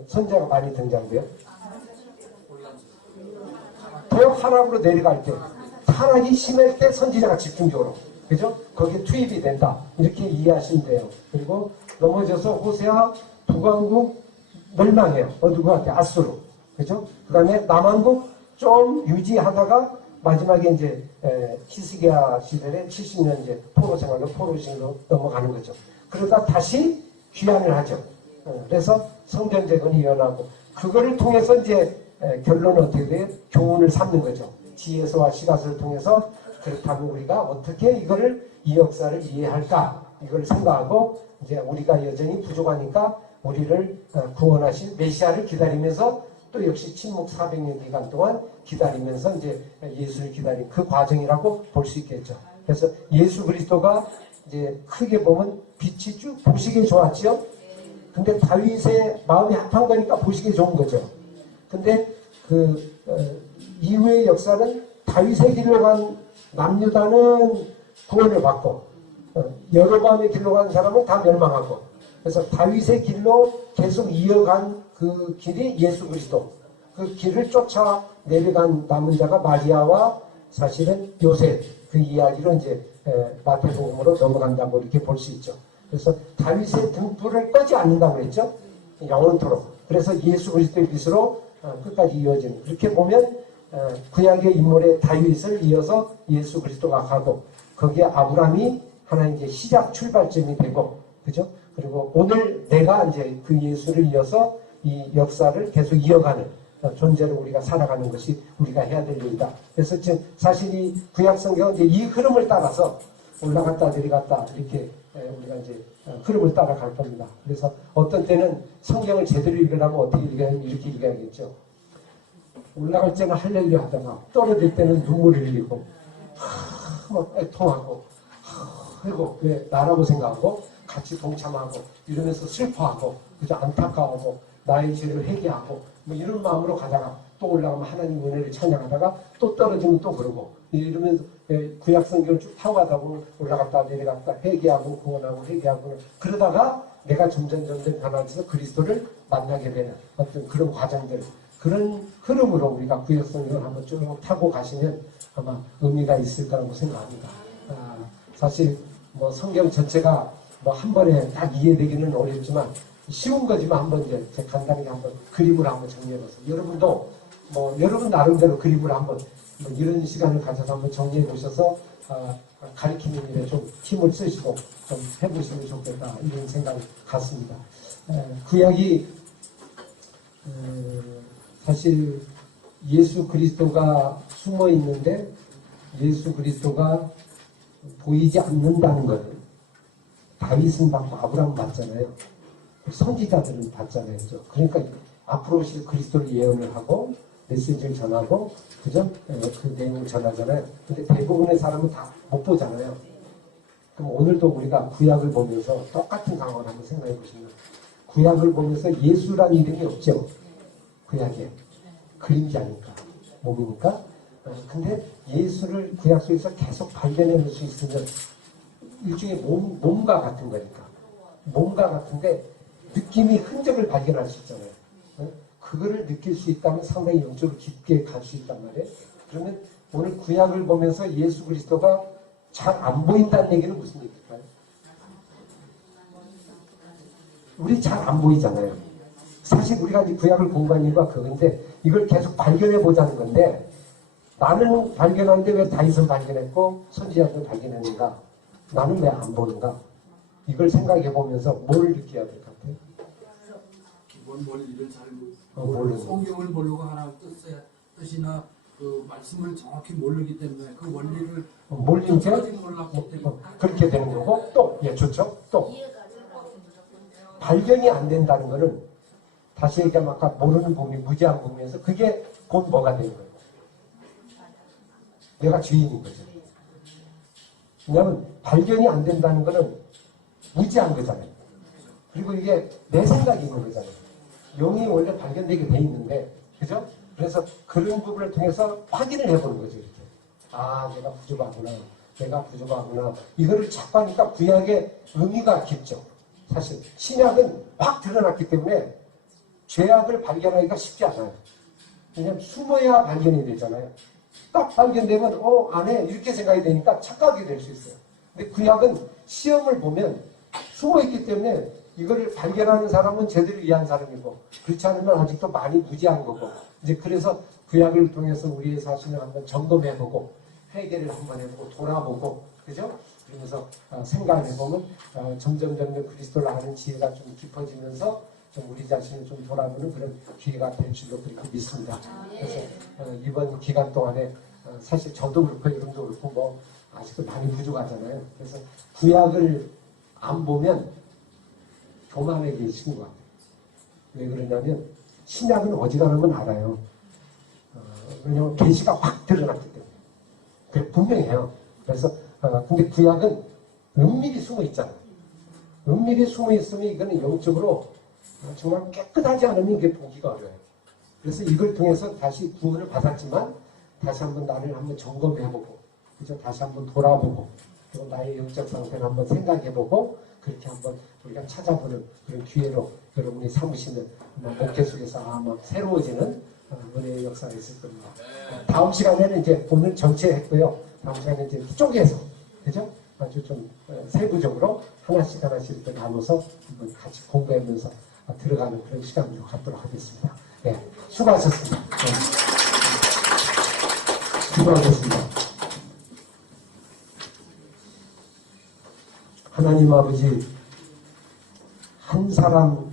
선지자가 많이 등장돼요? 더 하락으로 내려갈 때, 타락이 심할 때 선지자가 집중적으로, 그죠? 거기에 투입이 된다. 이렇게 이해하시면 돼요. 그리고 넘어져서 호세아 북왕국 멸망해요. 누구한테? 아수르. 그죠? 그 다음에 남왕국 좀 유지하다가 마지막에 이제 히스기야 시대에 70년 이제 포로 생활로 포로식으로 넘어가는 거죠. 그러다 다시 귀환을 하죠. 그래서 성전 재건이 일어나고 그거를 통해서 이제 결론은 어떻게 돼요? 교훈을 삼는 거죠. 지혜서와 시가서를 통해서 그렇다면 우리가 어떻게 이 역사를 이해할까? 이걸 생각하고 이제 우리가 여전히 부족하니까 우리를 구원하신 메시아를 기다리면서 또 역시 침묵 400년 기간 동안 기다리면서 이제 예수를 기다린 그 과정이라고 볼 수 있겠죠. 그래서 예수 그리스도가 이제 크게 보면 빛이 쭉 보시기에 좋았죠. 근데 다윗의 마음이 합한 거니까 보시기에 좋은 거죠. 근데 이후의 역사는 다윗의 길로 간 남유다는 구원을 받고 여로보암의 길로 간 사람은 다 멸망하고 그래서 다윗의 길로 계속 이어간 그 길이 예수 그리스도 그 길을 쫓아 내려간 남은 자가 마리아와 사실은 요셉 그 이야기로 이제 마태복음으로 넘어간다고 이렇게 볼 수 있죠. 그래서 다윗의 등불을 꺼지 않는다고 했죠. 영원토록. 그래서 예수 그리스도의 빛으로 끝까지 이어지는. 그렇게 보면 구약의 인물의 다윗을 이어서 예수 그리스도가 가고 거기에 아브라함이 하나의 이제 시작 출발점이 되고 그죠? 그리고 오늘 내가 이제 그 예수를 이어서 이 역사를 계속 이어가는 존재로 우리가 살아가는 것이 우리가 해야 될 일이다. 그래서 지금 사실 이 구약 성경은 이제 이 흐름을 따라서 올라갔다 내려갔다 이렇게 우리가 이제 흐름을 따라갈 겁니다. 그래서 어떤 때는 성경을 제대로 읽으려면 어떻게 읽어야면 이렇게 읽어야겠죠. 올라갈 때는 할렐루야 하다가 떨어질 때는 눈물을 흘리고 막 애통하고 그리고 왜 나라고 생각하고 같이 동참하고 이러면서 슬퍼하고 그저 안타까워하고 나의 죄를 회개하고 뭐 이런 마음으로 가다가 또 올라가면 하나님 은혜를 찬양하다가 또 떨어지면 또 그러고 이러면서 구약 성경을 쭉 타고 가다 보면 올라갔다 내려갔다 회개하고 구원하고 회개하고 그러다가 내가 점점 변화해서 그리스도를 만나게 되는 어떤 그런 과정들 그런 흐름으로 우리가 구약 성경을 한번 쭉 타고 가시면 아마 의미가 있을 거라고 생각합니다. 사실 뭐 성경 전체가 뭐 한 번에 딱 이해되기는 어렵지만 쉬운 거지만 한번 이제 간단하게 한번 그림을 한번 정리해봐서 여러분도 뭐 여러분 나름대로 그림을 한번 뭐 이런 시간을 가져서 한번 정리해 보셔서 가르치는 일에 좀 힘을 쓰시고 좀 해보시면 좋겠다 이런 생각 같습니다. 구약이 사실 예수 그리스도가 숨어 있는데 예수 그리스도가 보이지 않는다는 거예요. 다윗은 받고 아브라함 받잖아요. 선지자들은 받잖아요. 그러니까 앞으로 오실 그리스도를 예언을 하고 메시지를 전하고 그죠? 그 내용을 전하잖아요. 근데 대부분의 사람은 다 못 보잖아요. 그럼 오늘도 우리가 구약을 보면서 똑같은 상황을 한번 생각해 보시면 구약을 보면서 예수란 이름이 없죠. 구약에. 그림자니까. 몸이니까. 근데 예수를 구약 속에서 계속 발견해 볼 수 있으면 일종의 몸과 같은 거니까. 몸과 같은데 느낌이 흔적을 발견할 수 있잖아요. 그거를 느낄 수 있다면 상당히 영적으로 깊게 갈 수 있단 말이에요. 그러면 오늘 구약을 보면서 예수 그리스도가 잘 안 보인다는 얘기는 무슨 얘기일까요? 우리 잘 안 보이잖아요. 사실 우리가 이 구약을 공부한 이유가 그건데 이걸 계속 발견해 보자는 건데 나는 발견하는데 왜 다윗은 발견했고 선지자들은 발견했는가? 나는 왜 안 보는가? 이걸 생각해 보면서 뭘 느껴야 될 것 같아요? 기본 원리를 잘 모르는 성경을 모르고 하나님 뜻이나 그 말씀을 정확히 모르기 때문에 그 원리를 몰린 게 몰랐기 때문에 그렇게 되는 거고 또 좋죠. 또 발견이 안 된다는 거는 다시 얘기하면 아까 모르는 부분이 무지한 부분에서 그게 곧 뭐가 되는 거예요? 내가 주인인 거죠. 왜냐하면 발견이 안 된다는 거는 무지한 거잖아요. 그리고 이게 내 생각이 있는 거잖아요. 영이 원래 발견되게 돼 있는데, 그죠? 그래서 그런 부분을 통해서 확인을 해보는 거죠, 이렇게. 아, 내가 부족하구나. 이거를 자꾸 하니까 구약의 의미가 깊죠. 사실, 신약은 확 드러났기 때문에 죄악을 발견하기가 쉽지 않아요. 왜냐면 숨어야 발견이 되잖아요. 딱 발견되면, 안에 이렇게 생각이 되니까 착각이 될 수 있어요. 근데 구약은 시험을 보면 숨어있기 때문에 이거를 발견하는 사람은 제대로 이해한 사람이고 그렇지 않으면 아직도 많이 무지한 거고 이제 그래서 구약을 통해서 우리의 자신을 한번 점검해보고 회개를 한번 해보고 돌아보고 그죠? 그러면서 생각해보면 점점 그리스도를 아는 지혜가 좀 깊어지면서 좀 우리 자신을 좀 돌아보는 그런 기회가 될 줄로 그렇게 믿습니다. 그래서 이번 기간 동안에 사실 저도 그렇고 여러분도 그렇고 뭐 아직도 많이 부족하잖아요. 그래서 구약을 안 보면 교만하게 계신 것 같아요. 왜 그러냐면 신약은 어지간하면 알아요. 왜냐하면 계시가 확 드러났기 때문에. 그게 분명해요. 그래서 근데 구약은 은밀히 숨어 있잖아요. 은밀히 숨어 있으면 이거는 영적으로 정말 깨끗하지 않으면 이게 보기가 어려워요. 그래서 이걸 통해서 다시 구원을 받았지만 다시 한번 나를 한번 점검해보고 그죠? 다시 한번 돌아보고 그리고 나의 영적 상태를 한번 생각해보고 그렇게 한번 우리가 찾아보는 그런 기회로 여러분이 삼으시는 목회 속에서 아마 새로워지는 은혜의 역사가 있을 겁니다. 다음 시간에는 이제 오늘 전체 했고요. 다음 시간에 이제 쪼개서 그죠? 아주 좀 세부적으로 하나씩 이렇게 나눠서 한번 같이 공부하면서 들어가는 그런 시간으로 갖도록 하겠습니다. 네, 수고하셨습니다. 네. 수고하셨습니다. 하나님 아버지, 한 사람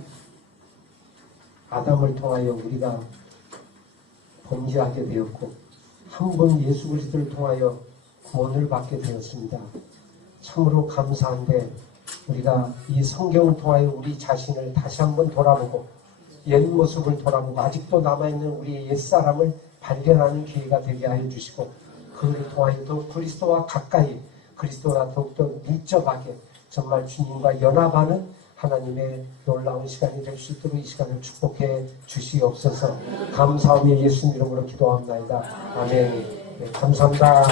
아담을 통하여 우리가 범죄하게 되었고 한 번 예수 그리스도를 통하여 구원을 받게 되었습니다. 참으로 감사한데 우리가 이 성경을 통하여 우리 자신을 다시 한번 돌아보고 옛 모습을 돌아보고 아직도 남아있는 우리의 옛사람을 발견하는 기회가 되게 하여 주시고 그를 통하여 더 그리스도와 가까이 그리스도와 더욱더 밀접하게 정말 주님과 연합하는 하나님의 놀라운 시간이 될 수 있도록 이 시간을 축복해 주시옵소서. 감사하며 예수님 이름으로 기도합니다. 아멘. 네, 감사합니다.